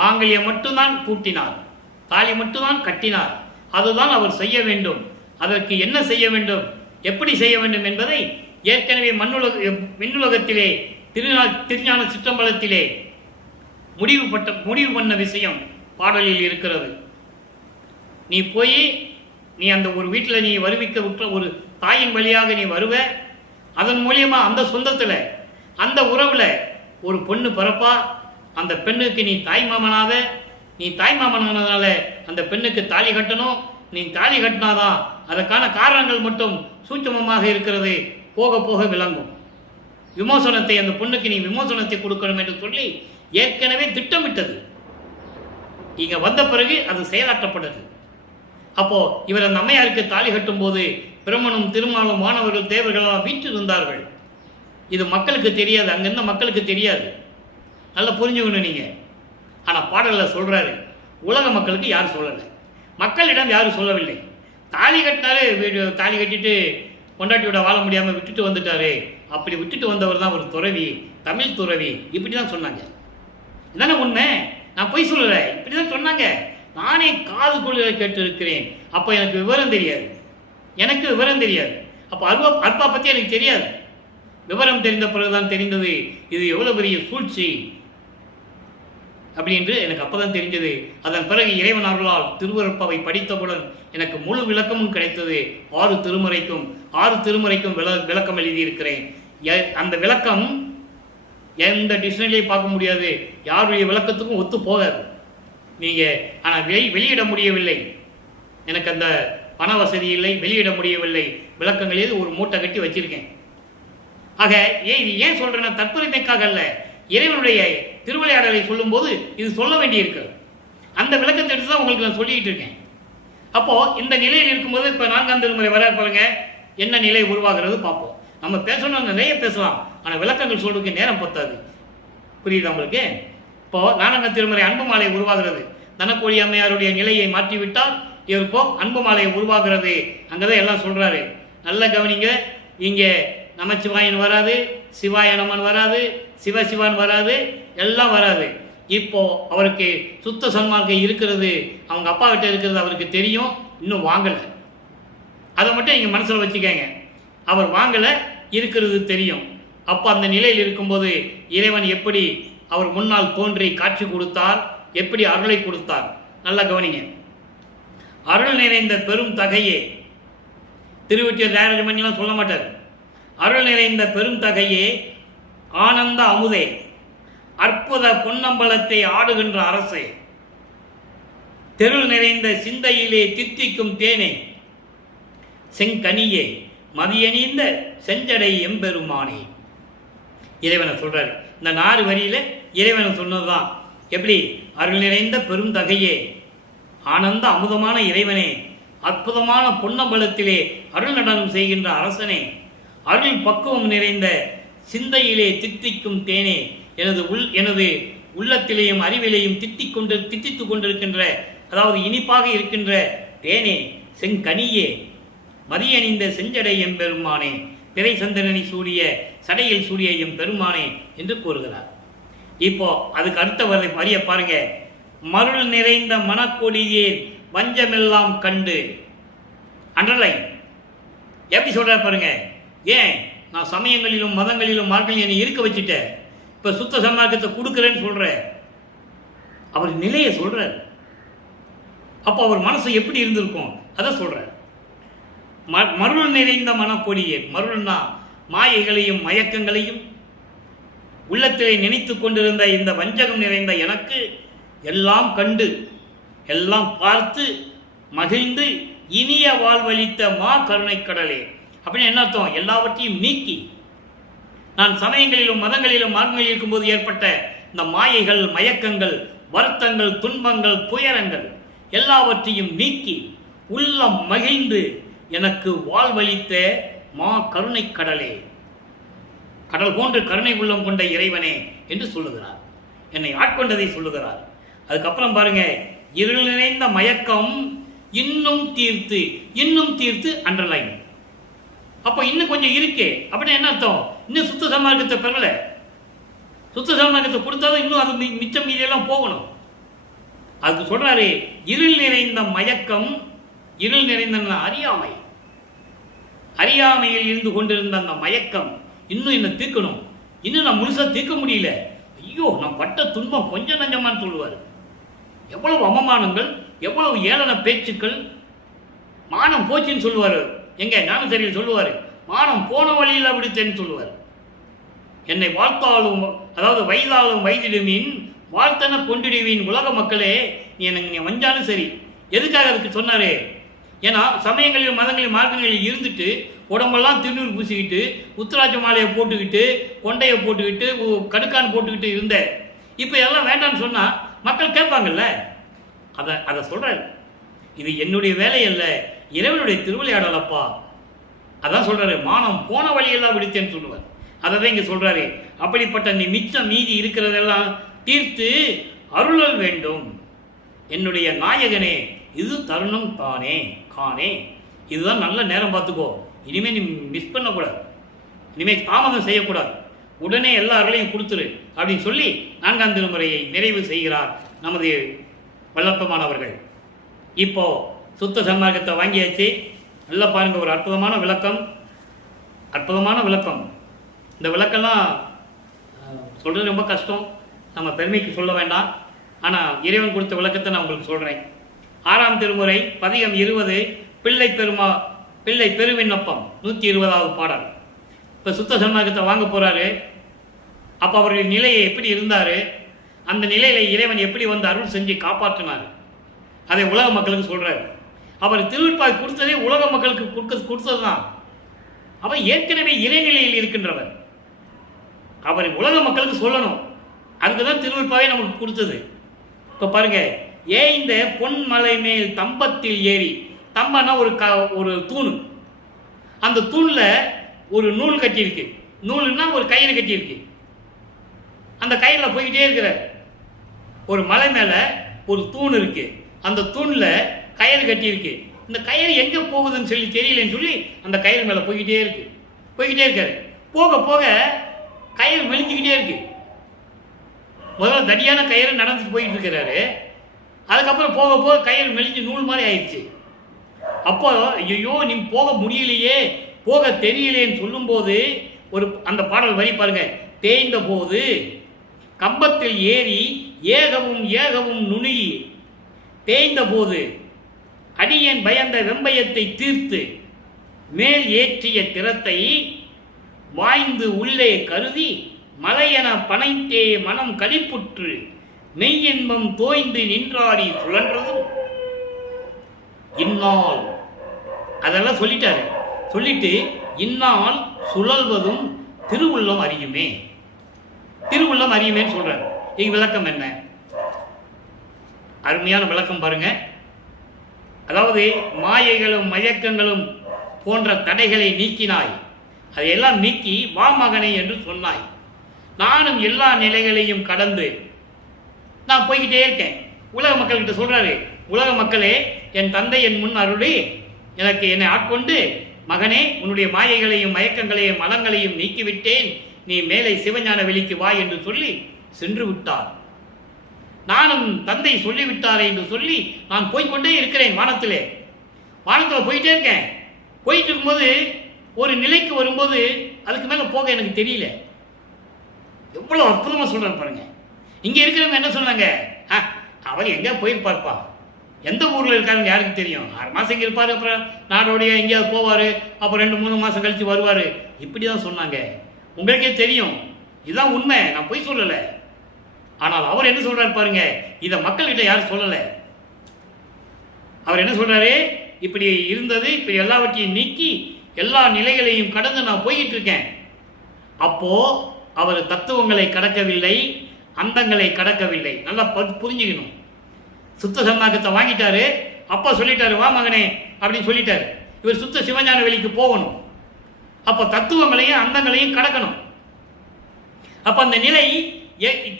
மாங்கல்யம் மட்டும்தான் பூட்டினார், தாலி மட்டும்தான் கட்டினார். அதுதான் அவர் செய்ய வேண்டும். அதற்கு என்ன செய்ய வேண்டும், எப்படி செய்ய வேண்டும் என்பதை ஏற்கனவே விண்ணுலகத்திலே திருஞான சிற்றம்பலத்திலே முடிவு பண்ண விஷயம் பாடலில் இருக்கிறது. நீ போய் நீ அந்த ஒரு வீட்டில் நீ வருவிக்க விட்ட ஒரு தாயின் வழியாக நீ வருவ, அதன் மூலியமா அந்த சொந்தத்தில் அந்த உறவுல ஒரு பொண்ணு பிறப்பா, அந்த பெண்ணுக்கு நீ தாய்மாமனாக, நீ தாய்மாமனானதால அந்த பெண்ணுக்கு தாலி கட்டணும். நீ தாலி கட்டினாதான் அதற்கான காரணங்கள் மட்டும் சூட்சமமாக இருக்கிறது, போக போக விளங்கும். விமோசனத்தை அந்த பொண்ணுக்கு நீ விமோசனத்தை கொடுக்கணும் என்று சொல்லி ஏற்கனவே திட்டமிட்டது. இங்க வந்த பிறகு அது செயலாற்றப்பட்டது. அப்போ இவர் அந்த அம்மையாருக்கு தாலி கட்டும் போது பிரம்மனும் திருமாலும் மாணவர்கள் தேவர்கள் எல்லாம் வீட்டில் இருந்தார்கள். இது மக்களுக்கு தெரியாது, அங்கிருந்த மக்களுக்கு தெரியாது. நல்லா புரிஞ்சுக்கணும் நீங்க. ஆனா பாடல்ல சொல்றாரு, உலக மக்களுக்கு யாரும் சொல்லலை, மக்களிடம் யாரும் சொல்லவில்லை. தாலி கட்டினாரு, தாலி கட்டிட்டு கொண்டாட்டியோட வாழ முடியாமல் விட்டுட்டு வந்துட்டாரு. அப்படி விட்டுட்டு வந்தவர் தான் ஒரு துறவி, தமிழ் துறவி. இப்படி தான் சொன்னாங்க. என்னென்ன உண்மை, நான் பொய் சொல்லலை, இப்படி தான் சொன்னாங்க. நானே காது கொள்கை கேட்டு இருக்கிறேன். அப்போ எனக்கு விவரம் தெரியாது, அப்போ அற்பா பற்றி எனக்கு தெரியாது. விவரம் தெரிந்த பிறகுதான் தெரிந்தது இது எவ்வளவு பெரிய சூழ்ச்சி அப்படின்னு எனக்கு அப்பதான் தெரிஞ்சது. அதன் பிறகு இறைவன் அருளால் திருவருட்பாவை படித்தவுடன் எனக்கு முழு விளக்கமும் கிடைத்தது. 6 திருமுறைக்கும் விளக்கம் எழுதியிருக்கிறேன். அந்த விளக்கம் எந்த டிக்ஷனரியிலையும் பார்க்க முடியாது, யாருடைய விளக்கத்துக்கும் ஒத்து போகாது நீங்க. ஆனால் வெளியிட முடியவில்லை, எனக்கு அந்த பண வசதி இல்லை, வெளியிட முடியவில்லை. விளக்கங்கள் எது ஒரு மூட்டை கட்டி வச்சிருக்கேன். ஆக இது ஏன் சொல்றேன்னா தற்பெருமைக்காக அல்ல, இறைவனுடைய திருவிளையாடலை சொல்லும் போது இது சொல்ல வேண்டியிருக்கு. அந்த விளக்கத்தை எடுத்து தான் உங்களுக்கு நான் சொல்லிக்கிட்டு இருக்கேன். அப்போ இந்த நிலையில் இருக்கும்போது இப்போ 4ஆம் திருமுறை வர பாருங்க, என்ன நிலை உருவாகிறது பார்ப்போம். நம்ம பேசணும், நிறைய பேசலாம், ஆனால் விளக்கங்கள் சொல்றதுக்கு நேரம் பத்தாது. புரியுது உங்களுக்கு? இப்போ 4ஆம் திருமுறை அன்பு மாலை உருவாகிறது. தனக்கோழி அம்மையாருடைய நிலையை மாற்றிவிட்டால் இப்போ அன்பு மாலை உருவாகிறது. அங்கதான் எல்லாம் சொல்றாரு. நல்ல கவனிங்க. இங்க நமச்சிவாயன் வராது, சிவாய நமன் வராது, சிவசிவான் வராது, எல்லாம் வராது. இப்போ அவருக்கு சுத்த சன்மார்க்கம் இருக்கிறது, அவங்க அப்பா கிட்ட இருக்கிறது அவருக்கு தெரியும், இன்னும் வாங்கலை. அதை மட்டும் நீங்கள் மனசில் வச்சுக்கோங்க. அவர் வாங்கலை, இருக்கிறது தெரியும். அப்போ அந்த நிலையில் இருக்கும்போது இறைவன் எப்படி அவர் முன்னால் தோன்றி காட்சி கொடுத்தார், எப்படி அருளை கொடுத்தார், நல்லா கவனிங்க. அருள் நிறைந்த பெரும் தகையே, திருவொற்றியூர் தியாகராஜமணிலாம் சொல்ல மாட்டார். அருள் நிறைந்த பெரும் தகையே, ஆனந்த அமுதே, அற்புத பொன்னம்பலத்தை ஆடுகின்ற அரசே, தெருள் நிறைந்த சிந்தையிலே தித்திக்கும் தேனே, செங்கனியே, மதியணிந்த செஞ்சடை எம்பெருமானே. இறைவனை சொல்றாரு. இந்த 4 வரியில இறைவனை சொன்னதுதான். எப்படி? அருள் நிறைந்த பெரும் தகையே, ஆனந்த அமுதமான இறைவனே, அற்புதமான பொன்னம்பலத்திலே அருள் நடனம் செய்கின்ற அரசனே, அருள் பக்குவம் நிறைந்த சிந்தையிலே தித்திக்கும் தேனே, எனது உள்ளத்திலேயும் அறிவிலேயும் தித்தித்து கொண்டிருக்கின்ற, அதாவது இனிப்பாக இருக்கின்ற தேனே, செங்கனியே, மதியணிந்த செஞ்சடை எம்பெருமானே, பிறை சந்திரனை சூடிய சடையில் சூடிய எம்பெருமானே என்று கூறுகிறார். இப்போ அதுக்கு அடுத்த வரிய பாருங்க. மருள் நிறைந்த மனக்கொடியே வஞ்சமெல்லாம் கண்டு. அண்டர்லைன். எப்படி சொல்ற பாருங்க. ஏன் நான் சமயங்களிலும் மதங்களிலும் மார்க்கங்களிலும் என்னை இருக்க வச்சுட்டேன், இப்ப சுத்த சன்மார்க்கத்தை கொடுக்குறேன்னு சொல்ற, அவர் நிலையை சொல்ற. அப்போ அவர் மனசு எப்படி இருந்திருக்கும் அதை சொல்ற. மருள் நிறைந்த மனக்கொடியே, மருள்னா மாயைகளையும் மயக்கங்களையும் உள்ளத்திலே நினைத்து கொண்டிருந்த இந்த வஞ்சகம் நிறைந்த எனக்கு எல்லாம் கண்டு, எல்லாம் பார்த்து மகிழ்ந்து இனிய வாழ்வளித்த மா கருணை கடலே. அப்படின்னு என்ன அர்த்தம்? எல்லாவற்றையும் நீக்கி, நான் சமயங்களிலும் மதங்களிலும் மார்க்கங்களில் இருக்கும்போது ஏற்பட்ட இந்த மாயைகள், மயக்கங்கள், வருத்தங்கள், துன்பங்கள், துயரங்கள் எல்லாவற்றையும் நீக்கி உள்ளம் மகிழ்ந்து எனக்கு வாழ்வளித்த மா கருணை கடலே, கடல் போன்று கருணை உள்ளம் கொண்ட இறைவனே என்று சொல்லுகிறார். என்னை ஆட்கொண்டதை சொல்லுகிறார். அதுக்கப்புறம் பாருங்க, இருள் நிறைந்த மயக்கம் இன்னும் தீர்த்து அண்டர்லைன். அப்போ இன்னும் கொஞ்சம் இருக்கு அப்படின்னு என்ன அர்த்தம்? இன்னும் சுத்த சன்மார்க்கத்தை பெறல, சுத்த சன்மார்க்கத்தை கொடுத்தாதான் இன்னும் அது மிச்சம் மீதியெல்லாம் போகணும். அதுக்கு சொல்றாரு, இருள் நிறைந்த மயக்கம், இருள் நிறைந்த அறியாமை, அறியாமையில் இருந்து கொண்டிருந்த அந்த மயக்கம் இன்னும் என்ன தீர்க்கணும், இன்னும் நான் முழுசாக தீர்க்க முடியல, ஐயோ நான் பட்ட துன்பம் கொஞ்சம் நஞ்சமான்னு சொல்லுவார். எவ்வளவு அவமானங்கள், எவ்வளவு ஏளன பேச்சுக்கள், மானம் போச்சுன்னு சொல்லுவார். எங்க ஞானசரியில் சொல்லுவார், மானம் போன வழியில் அப்படித்தேன்னு சொல்லுவார். என்னை வாழ்த்தாலும், அதாவது வயதாலும் வயதிடுவீன், வாழ்த்தன கொண்டிடுவீன், உலக மக்களே நீ எனக்கு வஞ்சாலும் சரி. எதுக்காக அதுக்கு சொன்னாரு? ஏன்னா சமயங்களில் மதங்களில் மார்க்கங்களில் இருந்துட்டு உடம்பெல்லாம் திருநூறு பூசிக்கிட்டு உத்தராட்ச மாலையை போட்டுக்கிட்டு கொண்டையை போட்டுக்கிட்டு கடுக்கான் போட்டுக்கிட்டு இருந்த இப்போ எல்லாம் வேண்டான்னு சொன்னால் மக்கள் கேட்பாங்கல்ல. அதை சொல்கிறார். இது என்னுடைய வேலை அல்ல, இறைவனுடைய திருவிளையாடலப்பா. அதான் சொல்கிறாரு, மானம் போன வழியெல்லாம் விடுத்தேன்னு சொல்லுவார். அதை தான் இங்கே சொல்கிறாரு. அப்படிப்பட்ட நீ மிச்சம் மீதி இருக்கிறதெல்லாம் தீர்த்து அருளல் வேண்டும் என்னுடைய நாயகனே. இது தருணம் தானே காணே, இதுதான் நல்ல நேரம் பார்த்துக்கோ. இனிமேல் நீ மிஸ் பண்ணக்கூடாது, இனிமேல் தாமதம் செய்யக்கூடாது, உடனே எல்லா அருளையும் கொடுத்துரு அப்படின்னு சொல்லி 4ஆம் திருமுறையை நிறைவு செய்கிறார் நமது வல்லப்பமானவர்கள். இப்போ சுத்த சன்மார்க்கத்தை வாங்கியாச்சு. நல்லா பாருங்கள், ஒரு அற்புதமான விளக்கம், அற்புதமான விளக்கம். இந்த விளக்கம்லாம் சொல்கிறது ரொம்ப கஷ்டம், நம்ம பெருமைக்கு சொல்ல வேண்டாம். ஆனால் இறைவன் கொடுத்த விளக்கத்தை நான் உங்களுக்கு சொல்கிறேன். 6ஆம் திருமுறை பதிகம் 20 பிள்ளை பெருவிண்ணப்பம் 120வது பாடல். இப்போ சுத்த சன்மார்க்கத்தை வாங்க போகிறாரு. அப்போ அவருடைய நிலையை எப்படி இருந்தார், அந்த நிலையில் இறைவன் எப்படி வந்து அருள் செஞ்சு காப்பாற்றினார், அதை உலக மக்களுக்கு சொல்கிறார். அவர் திருவிற்பாவை கொடுத்ததே உலக மக்களுக்கு கொடுத்தது தான். அவர் ஏற்கனவே இறைநிலையில் இருக்கின்றவர், அவர் உலக மக்களுக்கு சொல்லணும். அதுக்கு தான் திருவிற்பாவை நமக்கு கொடுத்தது. இப்போ பாருங்க, இந்த பொன்மலை மேல் தம்பத்தில் ஏறி, தம்பனா ஒரு தூணு, அந்த தூணில் ஒரு நூல் கட்டியிருக்கு. நூலுன்னா ஒரு கயிறு கட்டியிருக்கு. அந்த கயிறில் போய்கிட்டே இருக்கிற ஒரு மலை மேலே ஒரு தூண் இருக்கு. அந்த தூணில் கயிறு கட்டியிருக்கு. இந்த கயிறு எங்கே போகுதுன்னு சொல்லி தெரியலன்னு சொல்லி அந்த கயிறு மேலே போய்கிட்டே இருக்காரு. போக போக கயிறு மெலிஞ்சிக்கிட்டே இருக்கு. முதல்ல தடியான கயிறு நடந்துட்டு போயிட்டு இருக்கிறாரு. அதுக்கப்புறம் போக போக கயிறு மெலிஞ்சு நூல் மாதிரி ஆயிடுச்சு. அப்போ ஐயோ நீ போக முடியலையே, போக தெரியலேன்னு சொல்லும்போது அந்த பாடல் வரி பாருங்க. தேய்ந்த போது கம்பத்தில் ஏறி ஏகவும் நுணுகி, தேய்ந்த போது அடியேன் பயந்த வெம்பயத்தை தீர்த்து மேல் ஏற்றிய திறத்தை வாய்ந்து உள்ளே கருதி மலையென பனைத்தே மனம் களிப்புற்று மெய்யின்பம் தோய்ந்து நின்றாடி சுழன்றதும் இந்நாள். அதெல்லாம் சொல்லிட்டாரு. சொல்லிட்டு இந்நாள் சுழல்வதும் திருவுள்ளம் அறியுமே, திருவுள்ளம் அறியுமேன்னு சொல்றாரு. இங்க விளக்கம் என்ன? அருமையான விளக்கம் பாருங்க. அதாவது மாயைகளும் மயக்கங்களும் போன்ற தடைகளை நீக்கினாய், அதையெல்லாம் நீக்கி வா மகனை என்று சொன்னாய். நானும் எல்லா நிலைகளையும் கடந்து நான் போய்கிட்டே இருக்கேன். உலக மக்கள்கிட்ட சொல்றாரு, உலக மக்களே என் தந்தை என் முன் அருளி எனக்கு என்னை ஆட்கொண்டு மகனே உன்னுடைய மாயைகளையும் மயக்கங்களையும் மலங்களையும் நீக்கிவிட்டேன், நீ மேலே சிவஞான வெளிக்கு வா என்று சொல்லி சென்று விட்டார். நானும் தந்தை சொல்லிவிட்டாரே என்று சொல்லி நான் போய்கொண்டே இருக்கிறேன். வானத்தில் போயிட்டே இருக்கேன். போயிட்டு இருக்கும்போது ஒரு நிலைக்கு வரும்போது அதுக்கு மேலே போக எனக்கு தெரியல. எவ்வளோ அற்புதமாக சொல்கிறேன் பாருங்க. இங்கே இருக்கிறவங்க என்ன சொன்னாங்க, அவர் எங்கே போயிருப்பார்ப்பா, எந்த ஊரில் இருக்காருன்னு யாருக்கு தெரியும், 6 மாதம் இங்கே இருப்பார், அப்புறம் நாடோடைய எங்கேயாவது போவார், அப்புறம் 2-3 மாதம் கழித்து வருவார், இப்படி தான் சொன்னாங்க. உங்களுக்கே தெரியும், இதுதான் உண்மை, நான் போய் சொல்லலை. ஆனால் அவர் என்ன சொல்கிறார் பாருங்க, இதை மக்கள்கிட்ட யாரும் சொல்லலை. அவர் என்ன சொல்கிறாரு, இப்படி இருந்தது, இப்படி எல்லாவற்றையும் நீக்கி எல்லா நிலைகளையும் கடந்து நான் போய்கிட்டு இருக்கேன். அப்போது அவர் தத்துவங்களை கடக்கவில்லை, அந்தங்களை கடக்கவில்லை. நல்லா புரிஞ்சுக்கணும். சுத்த சன்மார்க்கத்தை வாங்கிட்டாரு, அப்பா சொல்லிட்டாரு வா மகனே அப்படின்னு சொல்லிட்டாரு. இவர் சுத்த சிவஞான வெளிக்கு போகணும். அப்போ தத்துவங்களையும் அந்தங்களையும் கடக்கணும். அப்போ அந்த நிலை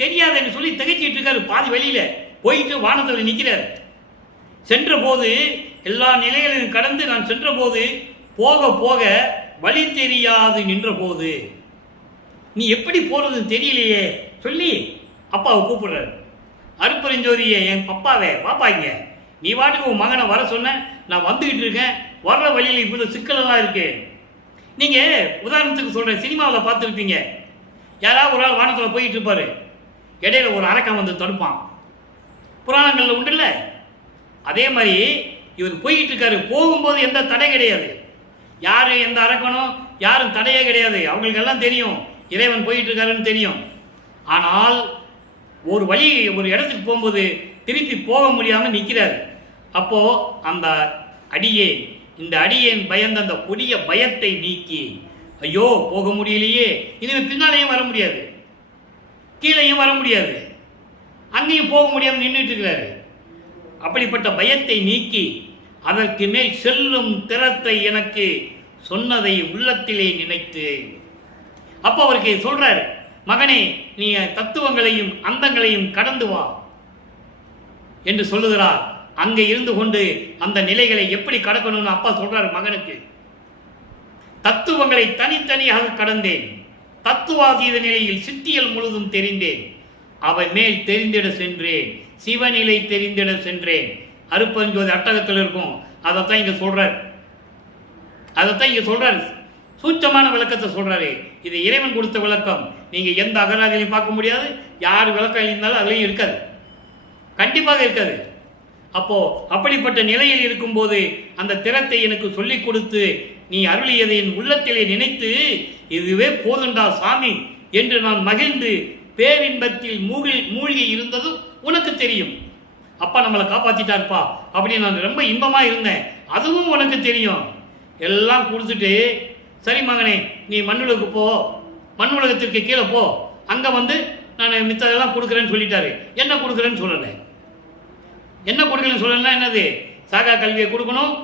தெரியாதுன்னு சொல்லி திகைச்சிட்டு இருக்காரு. பாதி வெளியில போயிட்டு வானத்தில் நிற்கிறார். சென்ற போது எல்லா நிலைகளையும் கடந்து நான் சென்ற போது போக போக வழி தெரியாது நின்ற போது நீ எப்படி போறதுன்னு தெரியலையே சொல்லி அப்பாவை கூப்பிடுறாரு. அருப்பெருஞ்சோதியை என் பப்பாவே பாப்பாங்க, நீ வாட்டுக்கு உன் மகனை வர சொன்ன, நான் வந்துக்கிட்டு இருக்கேன், வர்ற வழியில் இப்படி சிக்கலெல்லாம் இருக்கு, நீங்கள் உதாரணத்துக்கு சொல்கிறேன், சினிமாவில் பார்த்துருப்பீங்க, யாராவது ஒரு ஆள் வானத்தில் போயிட்டு இருப்பார், இடையில ஒரு அரக்கன் வந்து தடுப்பான். புராணங்களில் உண்டுல்ல, அதே மாதிரி இவர் போயிட்டு இருக்காரு. போகும்போது எந்த தடை கிடையாது, யார் எந்த அரக்கனும் யாரும் தடையே கிடையாது. அவங்களுக்கெல்லாம் தெரியும் இறைவன் போயிட்டு இருக்காருன்னு தெரியும். ஆனால் ஒரு வழி, ஒரு இடத்துக்கு போகும்போது திருப்பி போக முடியாமல் நிற்கிறார். அப்போது அந்த அடியேன், இந்த அடியேன் பயந்த அந்த கொடிய பயத்தை நீக்கி, ஐயோ போக முடியலையே, இனிமேல் பின்னாலேயும் வர முடியாது, கீழேயும் வர முடியாது, அங்கேயும் போக முடியாமல் நின்றுட்டு இருக்கிறாரு. அப்படிப்பட்ட பயத்தை நீக்கி அதற்கு மேல் செல்லும் திறத்தை எனக்கு சொன்னதை உள்ளத்திலே நினைத்து, அப்போ அவருக்கு சொல்றார், மகனே நீ தத்துவங்களையும் அந்தங்களையும் கடந்து வா என்று சொல்லுகிறார். அங்கே இருந்து கொண்டு அந்த நிலைகளை எப்படி கடக்கணும்னு அப்பா சொல்றார் மகனுக்கு. தத்துவங்களை தனித்தனியாக கடந்தேன், தத்துவாதீத நிலையில் சித்தியல் முழுதும் தெரிந்தேன், அவன் மேல் தெரிந்திட சென்றேன், சிவநிலை தெரிந்திட சென்றேன். அருப்பஞ்சோதி அட்டகத்தில் இருக்கும், அதைத்தான் இங்க சொல்றார். அதைத்தான் இங்க சொல்றாரு, சூட்சமான விளக்கத்தை சொல்றாரு. இது இறைவன் கொடுத்த விளக்கம். நீங்க எந்த அகராதிலையும் பார்க்க முடியாது, யார் விளக்கம் எழுதினாலும் அதுலையும் இருக்காது, கண்டிப்பாக இருக்காது. அப்போ அப்படிப்பட்ட நிலையில் இருக்கும்போது அந்த திறத்தை எனக்கு சொல்லிக் கொடுத்து நீ அருளியதை என் உள்ளத்திலே நினைத்து, இதுவே போதுண்டா சாமி என்று நான் மகிழ்ந்து பேரின்பத்தில் மூழ்கி இருந்ததும் உனக்கு தெரியும். அப்பா நம்மளை காப்பாத்திட்டாருப்பா அப்படின்னு நான் ரொம்ப இன்பமா இருந்தேன், அதுவும் உனக்கு தெரியும். எல்லாம் கொடுத்துட்டு, சரி மகனே நீ மண்ணுலகுக்கு போ, மண் உலகத்திற்கு கீழே போ, அங்கே வந்து நான் மித்ததெல்லாம் கொடுக்குறேன்னு சொல்லிட்டாரு. என்ன கொடுக்குறேன்னு சொல்லலை, என்ன கொடுக்கலன்னு சொல்லலைன்னா என்னது, சாகா கல்வியை கொடுக்கணும்,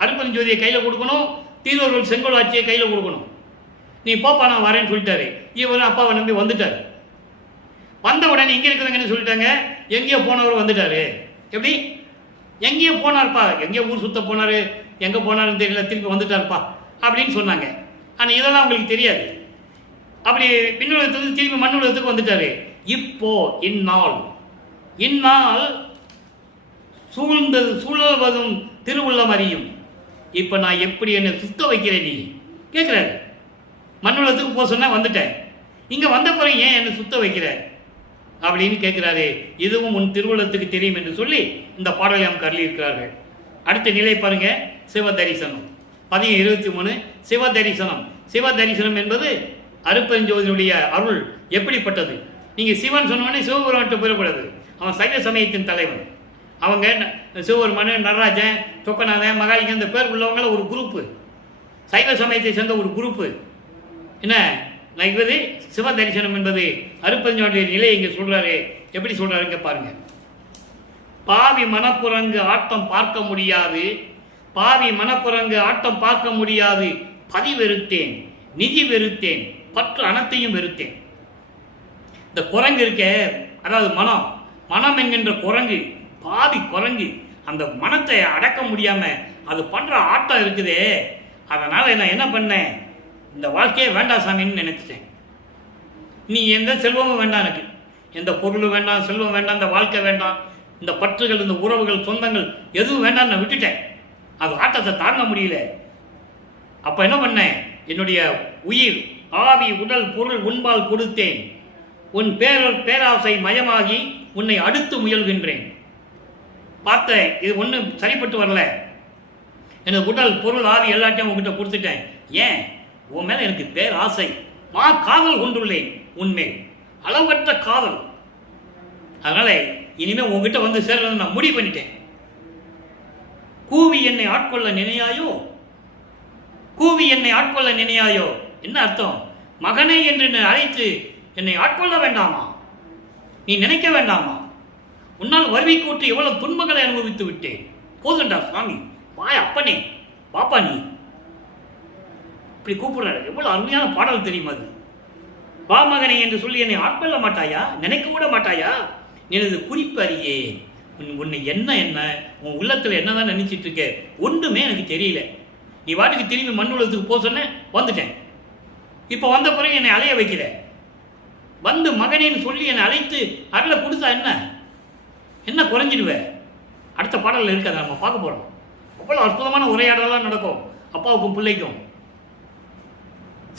அருப்பஞ்சோதியை கையில் கொடுக்கணும், தீதோர்கள் செங்கோல் ஆட்சியை கையில் கொடுக்கணும். நீ போப்பா நான் வரேன்னு சொல்லிட்டாரு. இவர் அப்பாவை நம்பி வந்துட்டார். வந்த உடனே இங்கே இருக்கிறவங்கன்னு சொல்லிட்டாங்க, எங்கேயோ போனவர் வந்துட்டாரு. எப்படி எங்கேயோ போனார்ப்பா, எங்கேயோ ஊர் சுத்த போனார், எங்கே போனாருன்னு தெரியல, திருப்பி வந்துட்டார்ப்பா அப்படின்னு சொன்னாங்க. ஆனால் இதெல்லாம் அவங்களுக்கு தெரியாது. அப்படி விண்ணுலகத்துக்கு திரும்பி மண் உலகத்துக்கு வந்துட்டாரு. இப்போ இந்நாள் சூழ்வதும் திருவுள்ளம் அறியும். இப்போ நான் எப்படி என்னை சுத்த வைக்கிறேன் நீ கேட்குறாரு. மண் உலகத்துக்கு போக சொன்னா வந்துட்டேன், இங்கே வந்த பிறகு ஏன் என்னை சுத்த வைக்கிற அப்படின்னு கேட்கிறாரு. இதுவும் உன் திருவுள்ளத்துக்கு தெரியும் என்று சொல்லி இந்த பாடலை நமக்கு அருளியிருக்கிறார்கள். அடுத்த நிலை பாருங்க, சிவதரிசனம். 23 சிவதரிசனம். சிவதரிசனம் என்பது அருப்பெருஞ்சோதியினுடைய அருள் எப்படிப்பட்டது. நீங்க சிவன் சொன்னோடனே சிவபெருமான்கிட்ட போயிடக்கூடாது, அவன் சைவ சமயத்தின் தலைவன். அவங்க சிவபெருமான், நடராஜன், சொக்கநாதன், மகாலிங்க இந்த பேர் உள்ளவங்கள ஒரு குரூப்பு, சைவ சமயத்தை சேர்ந்த ஒரு குரூப்பு. என்ன இது சிவ தரிசனம் என்பது அருப்பெருஞ்சோதியுடைய நிலையை இங்கே சொல்றாரு. எப்படி சொல்றாருங்க பாருங்க. பாவி மனப்புறங்கு ஆட்டம் பார்க்க முடியாது, பாவி மனப்புறங்கு ஆட்டம் பார்க்க முடியாது, பதி வெறுத்தேன், நிதி வெறுத்தேன், பற்று அனைத்தையும் வெறுத்தேன். இந்த குரங்கு இருக்க, அதாவது மனம் என்கின்ற குரங்கு, பாவி குரங்கு, அந்த மனத்தை அடக்க முடியாம அது பண்ற ஆட்டம் இருக்குதே, அதனால நான் என்ன பண்ணேன், இந்த வாழ்க்கையே வேண்டாம் சாமின்னு நினைச்சிட்டேன். நீ எந்த செல்வமும் வேண்டாம், எனக்கு எந்த பொருளும் வேண்டாம், செல்வம் வேண்டாம், இந்த வாழ்க்கை வேண்டாம், இந்த பற்றுகள், இந்த உறவுகள், சொந்தங்கள் எதுவும் வேண்டாம், நான் விட்டுட்டேன். அது ஆட்டத்தை தாங்க முடியல. அப்ப என்ன பண்ணேன், என்னுடைய உயிர், ஆவி, உடல், பொருள் உன்பால் கொடுத்தேன். உன் பேராசை மயமாகி உன்னை அடுத்து முயல்கின்றேன். பார்த்தேன், இது ஒன்றும் சரிப்பட்டு வரல. எனது உடல், பொருள், ஆவி எல்லாத்தையும் உங்ககிட்ட கொடுத்துட்டேன். ஏன், உன் மேல எனக்கு பேராசை, காதல் கொண்டுள்ளேன், உன்மேல் அளவற்ற காதல். அதனால இனிமே உங்ககிட்ட வந்து சேர்றது நான் முடிவு பண்ணிட்டேன். கூவி என்னை ஆட்கொள்ள நினையாயோ, கூவி என்னை ஆட்கொள்ள நினையாயோ என்ன அர்த்தம், மகனே என்று அழைத்து என்னை ஆட்கொள்ள வேண்டாமா, நீ நினைக்க வேண்டாமா, உன்னால் வருவி கூட்டு எவ்வளவு துன்பங்களை அனுபவித்து விட்டேன், போதுண்டா சுவாமி, வாய் அப்பனே, பாப்பா நீ இப்படி கூப்பிடுறாரு. எவ்வளவு அருமையான பாடல் தெரியுமா அது. வா மகனை என்று சொல்லி என்னை ஆட்கொள்ள மாட்டாயா, நினைக்க கூட மாட்டாயா, எனது குறிப்பு அறியே, உன்னை என்ன உன் உள்ளத்தில் என்னதான் நினைச்சிட்டு இருக்க, ஒன்றுமே எனக்கு தெரியல. நீ வாட்டுக்கு திரும்பி மண் உலகத்துக்கு போக சொன்ன, வந்துட்டேன். இப்போ வந்த பிறகு என்னை அலைய வைக்கிற, வந்து மகனேன்னு சொல்லி என்னை அழைத்து அருளை கொடுத்தா என்ன குறைஞ்சிடுவேன். அடுத்த பாடலில் இருக்காது, நம்ம பார்க்க போகிறோம். அவ்வளோ அற்புதமான உரையாடலாம் நடக்கும். அப்பாவுக்கும் பிள்ளைக்கும்.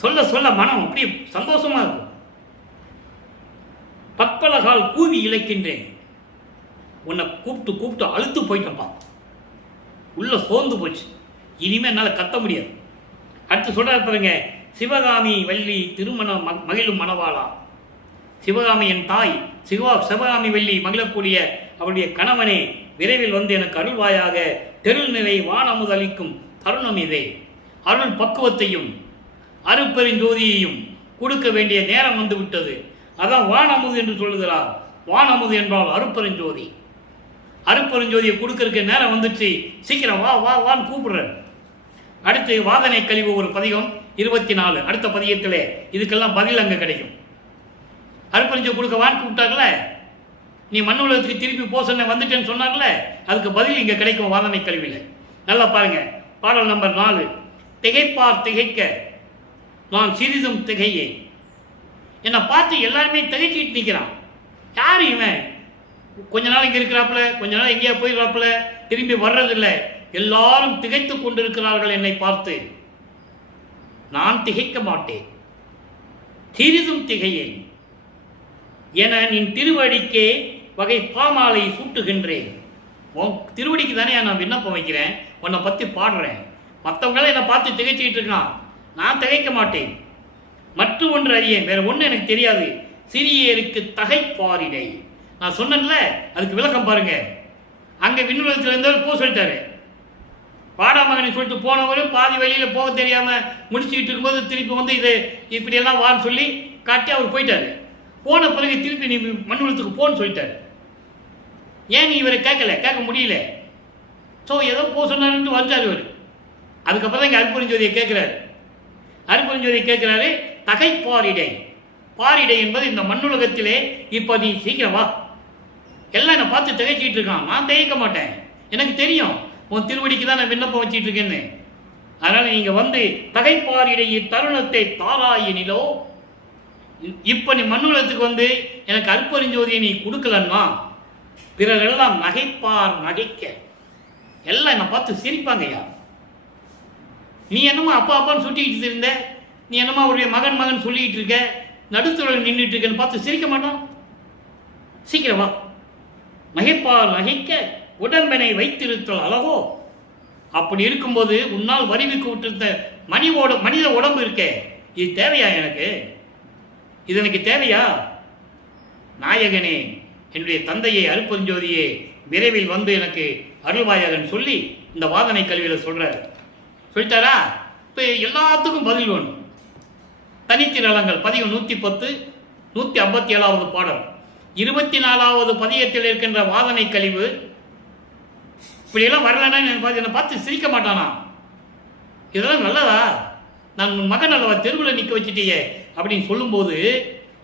சொல்ல சொல்ல மனம் அப்படி சந்தோஷமா இருக்கும். பற்பலகால் கூவி இழைக்கின்றேன். உன்னை கூப்பிட்டு கூப்பிட்டு அழுத்து போயிட்டப்பா, உள்ள சோர்ந்து போச்சு, இனிமே என்னால் கத்த முடியாது. அடுத்து சொல்றாரு பாருங்க, சிவகாமி வள்ளி திருமணம் மகிழும் மணவாளா. சிவகாமி என் தாய், சிவகாமி வள்ளி மகிழக்கூடிய அவருடைய கணவனே, விரைவில் வந்து எனக்கு அருள்வாயாக. தெருள் நிலை வானமுதளிக்கும் தருணம் இதே. அருள் பக்குவத்தையும் அருட்பெருஞ்சோதியையும் கொடுக்க வேண்டிய நேரம் வந்து விட்டது. அதான் வானமுது என்று சொல்லுகிறார். வானமுது என்றால் அருட்பெருஞ்சோதி. அருட்பெருஞ்சோதியை கொடுக்கறதுக்கு நேரம் வந்துச்சு, சீக்கிரம் வா வா வான்னு கூப்பிடுறேன். அடுத்து வாதனை கழிவு ஒரு பதிகம் 24. அடுத்த பதிகத்தில் இதுக்கெல்லாம் பதில் அங்கே கிடைக்கும். அருட்பெருஞ்சோதி கொடுக்க வான்னு கூப்பிட்டாங்களே, நீ மண் உலகத்துக்கு திருப்பி போ சொன்ன வந்துட்டேன்னு சொன்னார்ல, அதுக்கு பதில் இங்கே கிடைக்கும் வாதனை கழிவில். நல்லா பாருங்க, பாடல் நம்பர் 4. திகைப்பார் திகைக்க நான் சிறிதும் திகையேன். என்னை பார்த்து எல்லாருமே திகைச்சிட்டு நிற்கிறான். யார் இவன்? கொஞ்ச நாள் இங்கே இருக்கிறாப்புல, கொஞ்ச நாள் எங்கேயா போயிடுறாப்புல, திரும்பி வர்றதில்லை. எல்லாரும் திகைத்து கொண்டிருக்கிறார்கள் என்னை பார்த்து. நான் திகைக்க மாட்டேன், சிறிதும் திகையேன் என நின் திருவடிக்கே வகை பாமாலை சூட்டுகின்றேன். உன் திருவடிக்கு தானே நான் விண்ணப்பம் வைக்கிறேன், உன்னை பற்றி பாடுறேன். மற்றவங்களாம் என்னை பார்த்து திகைச்சிக்கிட்டு இருக்கான், நான் திகைக்க மாட்டேன். மற்ற ஒன்று அறியேன், வேற ஒன்று எனக்கு தெரியாது. சிறியருக்கு தகைப்பாரிடை. நான் சொன்னேன்ல, அதுக்கு விளக்கம் பாருங்க. அங்கே விண்ணுலகத்தில் இருந்தவர் போ சொல்லிட்டாரு. பாடாமகனை சொல்லிட்டு போனவர் பாதி வழியில் போக தெரியாமல் முடிச்சுக்கிட்டு இருக்கும்போது திருப்பி வந்து இது இப்படியெல்லாம் வான்னு சொல்லி காட்டி அவர் போயிட்டாரு. போன பிறகு திருப்பி நீ மண்ணுலகத்துக்கு போன்னு சொல்லிட்டாரு. ஏன் நீ இவரை கேட்க முடியல. ஸோ ஏதோ போ சொன்னாருன்ட்டு வந்தார் இவர். அதுக்கப்புறம் தான் இங்கே அருட்பெருஞ்சோதியை கேட்குறாரு. அருட்பெருஞ்சோதியை கேட்குறாரு, தகைப்பாரிடை. பாரிடை என்பது இந்த மண்ணுலகத்திலே இப்போ நீ சீக்கிரம் வா. எல்லாம் என்னை பார்த்து திகைச்சிட்டு இருக்கான், நான் திகைக்க மாட்டேன். எனக்கு தெரியும் உன் திருவடிக்கு தான் நான் விண்ணப்பம் வச்சிட்டு இருக்கேன்னு. அதனால் நீங்கள் வந்து தகைப்பாரிடையே தருணத்தை தாராயினிலோ. இப்போ நீ மண்ணுலகத்துக்கு வந்து எனக்கு அருட்பெருஞ்சோதியை நீ கொடுக்கலன்னா பிறரெல்லாம் நகைப்பார் நகைக்க. எல்லாம் என்னை பார்த்து சிரிப்பாங்கய்யா. நீ என்னமா அப்பா அப்பான்னு சுட்டிக்கிட்டு இருந்த, நீ என்னமா அவருடைய மகன் சொல்லிக்கிட்டு இருக்க, நடுத்துறையில் நின்றுட்டு இருக்கேன்னு பார்த்து சிரிக்க மாட்டான். சீக்கிரமா நகைப்பால் நகைக்க உடம்பினை வைத்திருத்தல் அழகோ. அப்படி இருக்கும்போது உன்னால் வரிவுக்கு விட்டிருந்த மனித உடம்பு இருக்கே, இது தேவையா எனக்கு? இது எனக்கு தேவையா? நாயகனே, என்னுடைய தந்தையை அருட்பெருஞ்சோதியே விரைவில் வந்து எனக்கு அருள்வாயகன் சொல்லி இந்த வாதனை கல்வியில் சொல்றாரு. சொல்லிட்டாரா? இப்போ எல்லாத்துக்கும் பதில் வேணும். தனித்திரளங்கள் பதிகம் 110 157வது பாடல் 24வது பதிகத்தில் இருக்கின்ற வாதனை கழிவு. இப்படியெல்லாம் வரலன்னா என்னை பார்த்து சிரிக்க மாட்டானா? இதெல்லாம் நல்லதா? நான் உன் மகன் அல்லவா தெருவில் நிற்க வச்சுட்டியே அப்படின்னு சொல்லும்போது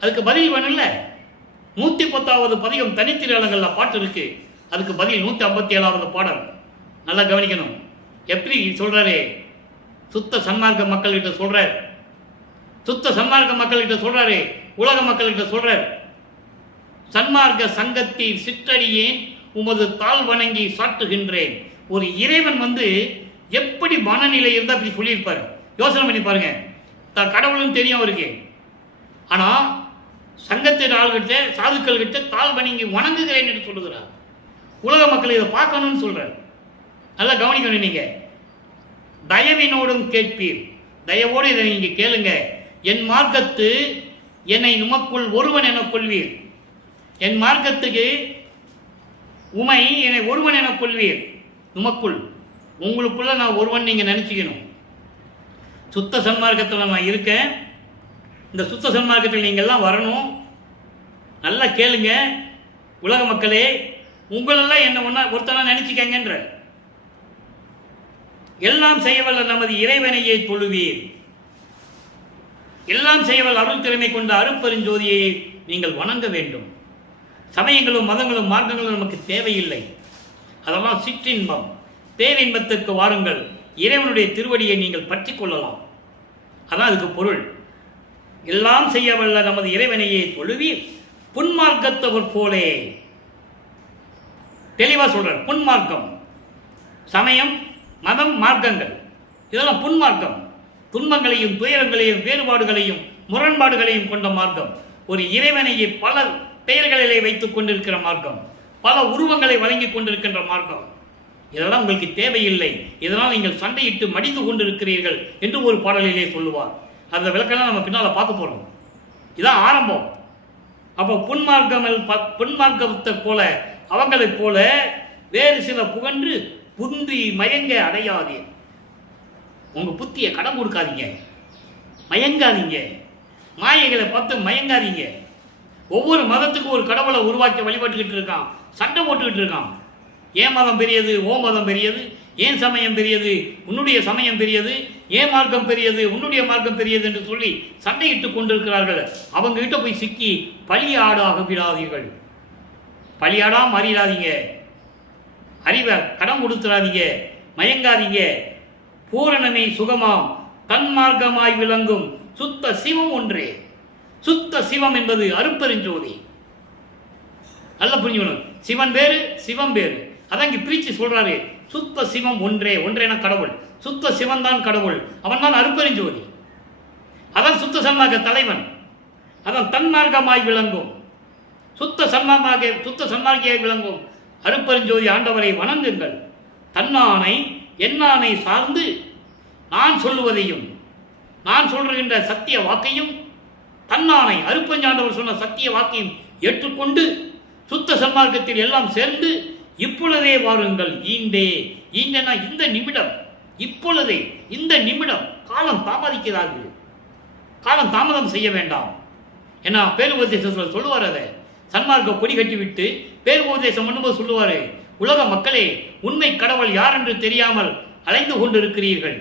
அதுக்கு பதில் வேணும்ல. 110வது பதிகம் தனித்திரளங்களில் பாட்டு இருக்கு, அதுக்கு பதில் 157வது பாடல். நல்லா கவனிக்கணும். எப்படி சொல்றாரு? சுத்த சன்மார்க்க மக்கள்கிட்ட சொல்றாரு, சுத்த சன்மார்க்க மக்கள்கிட்ட சொல்றாரு, உலக மக்கள்கிட்ட சொல்றாரு. சன்மார்க்க சங்கத்தில் சிற்றடியேன் உமது தாழ் வணங்கி சாட்டுகின்றேன். ஒரு இறைவன் வந்து எப்படி மனநிலை இருந்தால் அப்படி சொல்லியிருப்பாரு. யோசனை பண்ணி பாருங்க. கடவுளும் தெரியும் அவருக்கு. ஆனால் சங்கத்தின் ஆள்கிட்ட சாதுக்கள் கிட்ட தாழ் வணங்கி வணங்குகிறேன் என்று சொல்லுகிறார். உலக மக்கள் இதை பார்க்கணும்னு சொல்றாரு. நல்லா கவனிக்கணும். நீங்க தயவினோடும் கேட்பீர். தயவோடு இதை நீங்க கேளுங்க. என் மார்க்கத்து என்னை உமக்குள் ஒருவன் என கொள்வீர். என் மார்க்கத்துக்கு உமை என்னை ஒருவன் என கொள்வீர். உமக்குள், உங்களுக்குள்ள நான் ஒருவன் நீங்க நினைச்சுக்கணும். சுத்த சன்மார்க்கத்தில் நான் இருக்கேன். இந்த சுத்த சன்மார்க்கத்தில் நீங்க எல்லாம் வரணும். நல்லா கேளுங்க உலக மக்களே, உங்களெல்லாம் என்ன ஒன்றா ஒருத்தனா நினைச்சுக்கங்கன்ற. எல்லாம் செய்யவல்ல நமது இறைவனையே தொழுவீர். எல்லாம் செய்யவல்ல அருள் திறமை கொண்ட அருட்பெருஞ்சோதியை நீங்கள் வணங்க வேண்டும். சமயங்களும் மதங்களும் மார்க்கங்களும் நமக்கு தேவையில்லை. அதெல்லாம் சிற்றின்பம். பேரின்பத்திற்கு வாருங்கள். இறைவனுடைய திருவடியை நீங்கள் பற்றி கொள்ளலாம். அதான் அதுக்கு பொருள். எல்லாம் செய்யவல்ல நமது இறைவனையே தொழுவீர் புன்மார்க்கத்தவர் போலே. தெளிவாக சொல்றார். புன்மார்க்கம், சமயம், மதம், மார்க்கங்கள் இதெல்லாம் புன்மார்க்கம். துன்பங்களையும் துயரங்களையும் வேறுபாடுகளையும் முரண்பாடுகளையும் கொண்ட மார்க்கம். ஒரு இறைவனையே பல பெயர்களிலே வைத்துக் கொண்டிருக்கிற மார்க்கம், பல உருவங்களை வழங்கி கொண்டிருக்கின்ற மார்க்கம். இதெல்லாம் உங்களுக்கு தேவையில்லை, இதனால் நீங்கள் சண்டையிட்டு மடிந்து கொண்டிருக்கிறீர்கள் என்று ஒரு பாடலிலே சொல்லுவார். அந்த விளக்கெல்லாம் நம்ம பின்னால் பார்க்க போறோம். இதான் ஆரம்பம். அப்போ புன்மார்க்கத்தை போல அவங்களைப் போல வேறு சில புகன்று புந்தி மயங்க அடையாதே. உங்க புத்தியை கடன் கொடுக்காதீங்க, மயங்காதீங்க, மாயைகளை பார்த்து மயங்காதீங்க. ஒவ்வொரு மதத்துக்கும் ஒரு கடவுளை உருவாக்கி வழிபட்டுக்கிட்டு இருக்கான், சண்டை போட்டுக்கிட்டு இருக்கான். ஏன் மதம் பெரியது, ஓ மதம் பெரியது, ஏன் சமயம் பெரியது, உன்னுடைய சமயம் பெரியது, ஏன் மார்க்கம் பெரியது, உன்னுடைய மார்க்கம் பெரியது என்று சொல்லி சண்டையிட்டு கொண்டிருக்கிறார்கள். அவங்க கிட்ட போய் சிக்கி பலியாடாக விடாதீர்கள். பலியாடா மாறிடாதீங்க, அறிவை கடன் கொடுத்துடாதீங்க, மயங்காதீங்க. பூரணமே சுகமாம் தன்மார்க்கமாய் விளங்கும் சுத்த சிவம் ஒன்றே. சுத்த சிவம் என்பது அருட்பெருஞ்சோதி. நல்லா புரிஞ்சுக்கணும். சிவன் வேறு, சிவம் வேறு. அதான் இங்கே பிரித்து சொல்றாரு. சுத்த சிவம் ஒன்றே, ஒன்றேன கடவுள். சுத்த சிவன் தான் கடவுள், அவன் தான் அருட்பெருஞ்சோதி. அதான் சுத்த சன்மார்க்க தலைவன். அதான் தன்மார்க்கமாய் விளங்கும் சுத்த சன்மார்க்கியாய் விளங்கும் அருட்பெருஞ்சோதி ஆண்டவரை வணங்குங்கள். தன்னானை என்னானை சார்ந்து நான் சொல்லுவதையும் நான் சொல்கின்ற சத்திய வாக்கையும் தன்னானை அருட்பெருஞ்சாண்டவர் சொன்ன சத்திய வாக்கையும் ஏற்றுக்கொண்டு சுத்த சன்மார்க்கத்தில் எல்லாம் சேர்ந்து இப்பொழுதே வாருங்கள். ஈண்டேனா இந்த நிமிடம், இப்பொழுதே இந்த நிமிடம். காலம் தாமதிக்கிறார்கள், காலம் தாமதம் செய்ய வேண்டாம். ஏன்னா பேருபதேசத்தில் சொல்லுவார். அதை சன்மார்க்க கொடி கட்டிவிட்டு பேருபதேசம் பண்ணும்போது சொல்லுவார், உலக மக்களே, உண்மை கடவுள் யார் என்று தெரியாமல் அலைந்து கொண்டிருக்கிறீர்கள்,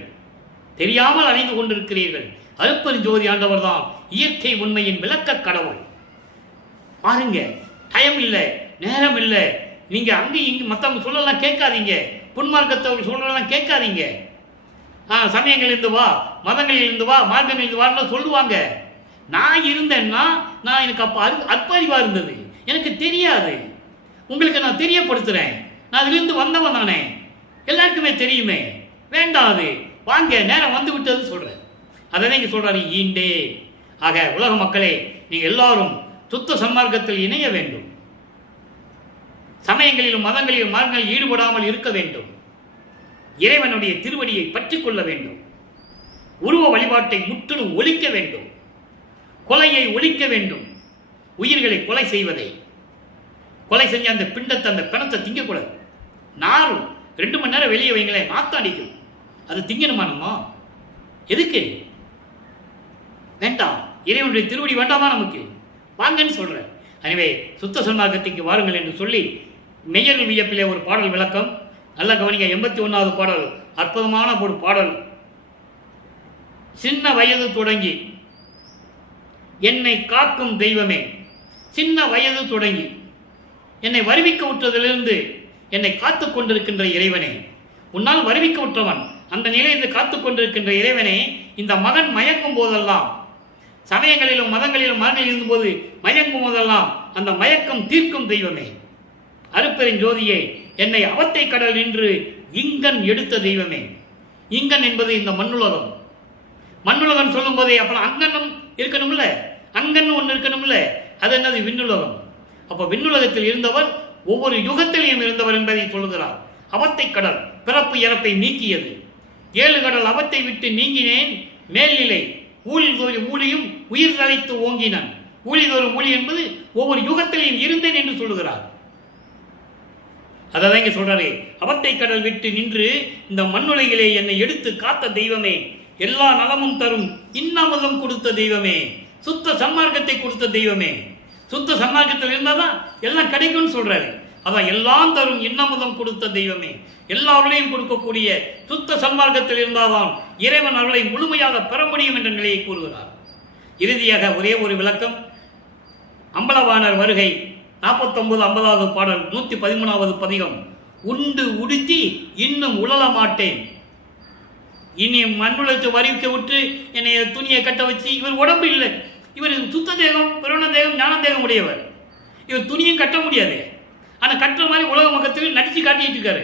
தெரியாமல் அலைந்து கொண்டிருக்கிறீர்கள். அருட்பெருஞ்சோதி ஆண்டவர் தான் இயற்கை உண்மையின் விளக்க கடவுள். பாருங்க, டைம் இல்லை, நேரம் இல்லை. நீங்க அங்கேயும் இங்கு மற்றவங்க சொல்லலாம் கேட்காதீங்க, புன்மார்க்கத்தவர்கள் சொல்லலாம் கேட்காதீங்க. சமயங்கள் இருந்து வா, மதங்களில் இருந்து வா, மார்க்கங்கள் இருந்து வான்னு சொல்லுவாங்க. நான் இருந்தேன்னா எனக்கு அப்போ அற்பறிவா இருந்தது, எனக்கு தெரியாது. உங்களுக்கு நான் தெரியப்படுத்துறேன், நான் அதிலிருந்து வந்தவன் தானே, எல்லாருக்குமே தெரியுமே. வேண்டாம், அது வாங்க, நேரம் வந்து விட்டது சொல்றேன். அதை இங்கே சொல்றாரு, ஈண்டே. ஆக உலக மக்களே, நீங்க எல்லாரும் சுத்த சன்மார்க்கத்தில் இணைய வேண்டும். சமயங்களிலும் மதங்களிலும் மார்க்கங்களில் ஈடுபடாமல் இருக்க வேண்டும். இறைவனுடைய திருவடியை பற்றி கொள்ள வேண்டும். உருவ வழிபாட்டை முற்றிலும் ஒழிக்க வேண்டும். கொலையை ஒழிக்க வேண்டும். உயிர்களை கொலை செய்வதை, கொலை செஞ்ச அந்த பிண்டத்தை, அந்த பிணத்தை திங்கக்கூடாது. நாரும் 2 மணி நேரம் வெளியே வைங்களேன், நாத்தம் அடிக்கும். அது திங்கணுமா நம்ம? எதுக்கு? வேண்டாம். இறைவனுடைய திருவடி வேண்டாமா நமக்கு? வாங்கன்னு சொல்றேன். எனவே சுத்த சன்மார்க்கத்துக்கு வாருங்கள் என்று சொல்லி மெய்யர்கள் வியப்பிலே ஒரு பாடல் விளக்கம். நல்ல கவனிங்க. 81வது பாடல் அற்புதமான ஒரு பாடல். சின்ன வயது தொடங்கி என்னை காக்கும் தெய்வமே, சின்ன வயது தொடங்கி என்னை வருவிக்க விட்டதிலிருந்து என்னை காத்து கொண்டிருக்கின்ற இறைவனே, உன்னால் வருவிக்க விட்டவன், அந்த நிலையில் காத்து கொண்டிருக்கின்ற இறைவனே, இந்த மகன் மயங்கும் போதெல்லாம், சமயங்களிலும் மதங்களிலும் மரணம் இருந்தபோது மயங்கும் போதெல்லாம் அந்த மயக்கம் தீர்க்கும் தெய்வமே, அருட்பெருஞ்சோதியே, என்னை அவத்தை கடல் நின்று இங்கன் எடுத்த தெய்வமே. இங்கன் என்பது இந்த மண்ணுலகம். மண்ணுலகம் சொல்லும் போதே அப்ப அங்கன்னும் இருக்கணும்ல, அங்கன்னு ஒன்று இருக்கணும்ல. அது என்னது? விண்ணுலகம். அப்ப விண்ணுலகத்தில் இருந்தவர் ஒவ்வொரு யுகத்திலையும் இருந்தவர் என்பதை சொல்லுகிறார். அவத்தை கடல் பிறப்பு இறப்பை நீக்கியது. 7 கடல் அவத்தை விட்டு நீங்கினேன் மேல்நிலை ஊழிதோறும் ஊழியும் உயிர் தலைத்து ஓங்கினான். ஊழிதோறும் ஊழி என்பது ஒவ்வொரு யுகத்திலையும் இருந்தேன் என்று சொல்லுகிறார். அதான் இங்க சொல்றாரு, அவத்தை கடல் விட்டு நின்று இந்த மண்ணுலகிலே என்னை எடுத்து காத்த தெய்வமே, எல்லா நலமும் தரும் இன்னமுதம் கொடுத்த தெய்வமே, சுத்த சன்மார்க்கத்தை கொடுத்த தெய்வமே. சுத்த சன்மார்க்கத்தில் இருந்தாதான் எல்லாம் கிடைக்கும்னு சொல்றாரு. அதான் எல்லாம் தரும் இன்னமுதம் கொடுத்த தெய்வமே, எல்லாருடையும் கொடுக்கக்கூடிய சுத்த சன்மார்க்கத்தில் இருந்தால்தான் இறைவன் அவர்களை முழுமையாக பெற முடியும் என்ற நிலையை கூறுகிறார். இறுதியாக ஒரே ஒரு விளக்கம். அம்பலவாணர் வருகை 49 50வது பாடல் 113வது பதிகம். உண்டு உடுத்தி இன்னும் உழல மாட்டேன், இனி மண்ணுலகத்தை வரிக்க விட்டு என்னை துணியை கட்ட வச்சு, இவர் உடம்பு இல்லை, இவர் சுத்த தேகம், பிறவன தேகம், ஞான தேகம் உடையவர். இவர் துணியும் கட்ட முடியாது, ஆனால் கட்டுற மாதிரி உலக மக்கத்தில் நடிச்சு காட்டிட்டு இருக்காரு.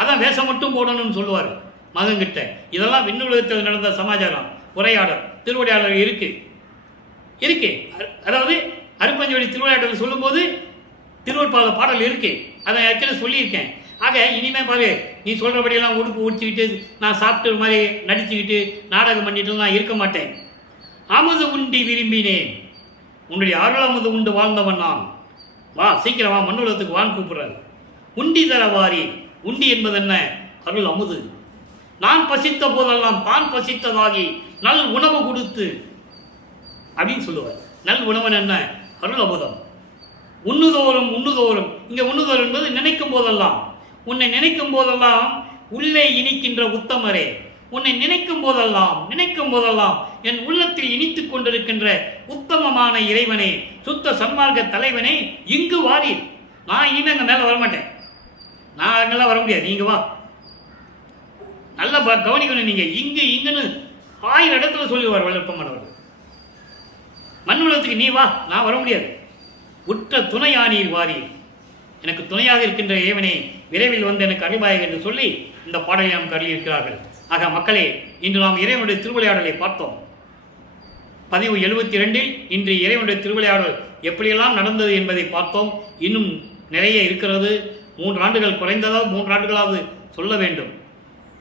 அதான் வேஷம் மட்டும் போடணும்னு சொல்லுவார். மகன்கிட்ட. இதெல்லாம் விண்ணுலகத்தில் நடந்த சமாச்சாரம், உரையாடல், திருவிளையாடல் இருக்கு. அதாவது அருப்பஞ்சோடி திருவிளையாடல் சொல்லும்போது திருவள்ளுவர் பாடல் இருக்கு. அதை ஏற்கனவே சொல்லியிருக்கேன். ஆக இனிமே பாரு, நீ சொல்றபடியெல்லாம் உடுப்பு உடிச்சுக்கிட்டு நான் சாப்பிட்டு மாதிரி நடிச்சுக்கிட்டு நாடகம் பண்ணிட்டு நான் இருக்க மாட்டேன். அமுது உண்டி விரும்பினேன், உன்னுடைய அருள் அமுது உண்டு வாழ்ந்தவன் நான். வா சீக்கிரம் வா, மண்ணுலகத்துக்கு வான் கூப்பிடுறாரு. உண்டி தரவாரி, உண்டி என்பது என்ன? அருள் அமுது. நான் பசித்த போதெல்லாம் தான் பசித்ததாகி நல் உணவு கொடுத்து அப்படின்னு சொல்லுவார். நல் உணவன் என்ன? அருள் அமுதம். உண்ணுதோறும் இங்கே உண்ணுதோறும் என்பது நினைக்கும் போதெல்லாம், உன்னை நினைக்கும் போதெல்லாம் உள்ளே இனிக்கின்ற உத்தமரே, உன்னை நினைக்கும் போதெல்லாம் என் உள்ளத்தில் இனித்துக் கொண்டிருக்கின்ற உத்தமமான இறைவனே, சுத்த சன்மார்க்க தலைவனே, இங்கு வாரி. நான் இனிமே அங்கே மேலே வரமாட்டேன், நான் அங்கெல்லாம் வர முடியாது, நீங்க வா. நல்லா கவனிக்கணும். நீங்க இங்குன்னு 1000 இடத்துல சொல்லுவார் வல்லற்பமானவர். மண்ணுலகத்துக்கு நீ வா, நான் வர முடியாது. உற்ற துணையானீர் வாரி, எனக்கு துணையாக இருக்கின்ற இறைவனை விரைவில் வந்து எனக்கு அருள்பாயாக என்று சொல்லி இந்த பாடலை நாம் கருளியிருக்கிறார்கள். ஆக மக்களே, இன்று நாம் இறைவனுடைய திருவிளையாடலை பார்த்தோம். பதிவு 72 இன்று இறைவனுடைய திருவிளையாடல் எப்படியெல்லாம் நடந்தது என்பதை பார்த்தோம். இன்னும் நிறைய இருக்கிறது. 3 ஆண்டுகள் குறைந்ததோ 3 ஆண்டுகளாவது சொல்ல வேண்டும்.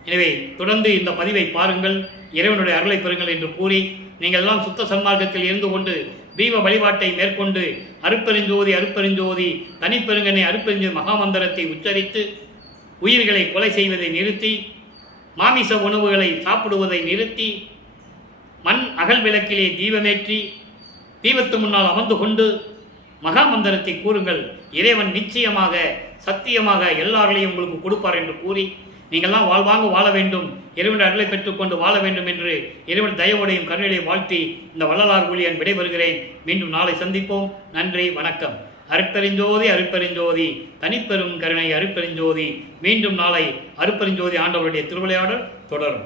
எனவே தொடர்ந்து இந்த பதிவை பாருங்கள், இறைவனுடைய அருளை பெறுங்கள் என்று கூறி, நீங்கள் எல்லாம் சுத்த சன்மார்க்கத்தில் இருந்து கொண்டு தீப வழிபாட்டை மேற்கொண்டு அருட்பெருஞ்சோதி தனிப்பெருங்கனை அருட்பெருஞ்சோதி மகாமந்திரத்தை உச்சரித்து உயிர்களை கொலை செய்வதை நிறுத்தி, மாமிச உணவுகளை சாப்பிடுவதை நிறுத்தி, மண் அகல் விளக்கிலே தீபமேற்றி தீபத்து முன்னால் அமர்ந்து கொண்டு மகாமந்திரத்தை கூறுங்கள். இறைவன் நிச்சயமாக சத்தியமாக எல்லாரையும் உங்களுக்கு கொடுப்பார் என்று கூறி, நீங்கள்லாம் வாழ்வாங்க வாழ வேண்டும், இறைவனுடைய அருளை பெற்றுக்கொண்டு வாழ வேண்டும் என்று இறைவன் தயவோடையும் கருணையை வாழ்த்தி இந்த வள்ளலார் ஊழியன் விடைபெறுகிறேன். மீண்டும் நாளை சந்திப்போம். நன்றி, வணக்கம். அருட்பெருஞ்சோதி தனிப்பெரும் கருணை அருட்பெருஞ்சோதி. மீண்டும் நாளை அருட்பெருஞ்சோதி ஆண்டவருடைய திருவிளையாடல் தொடரும்.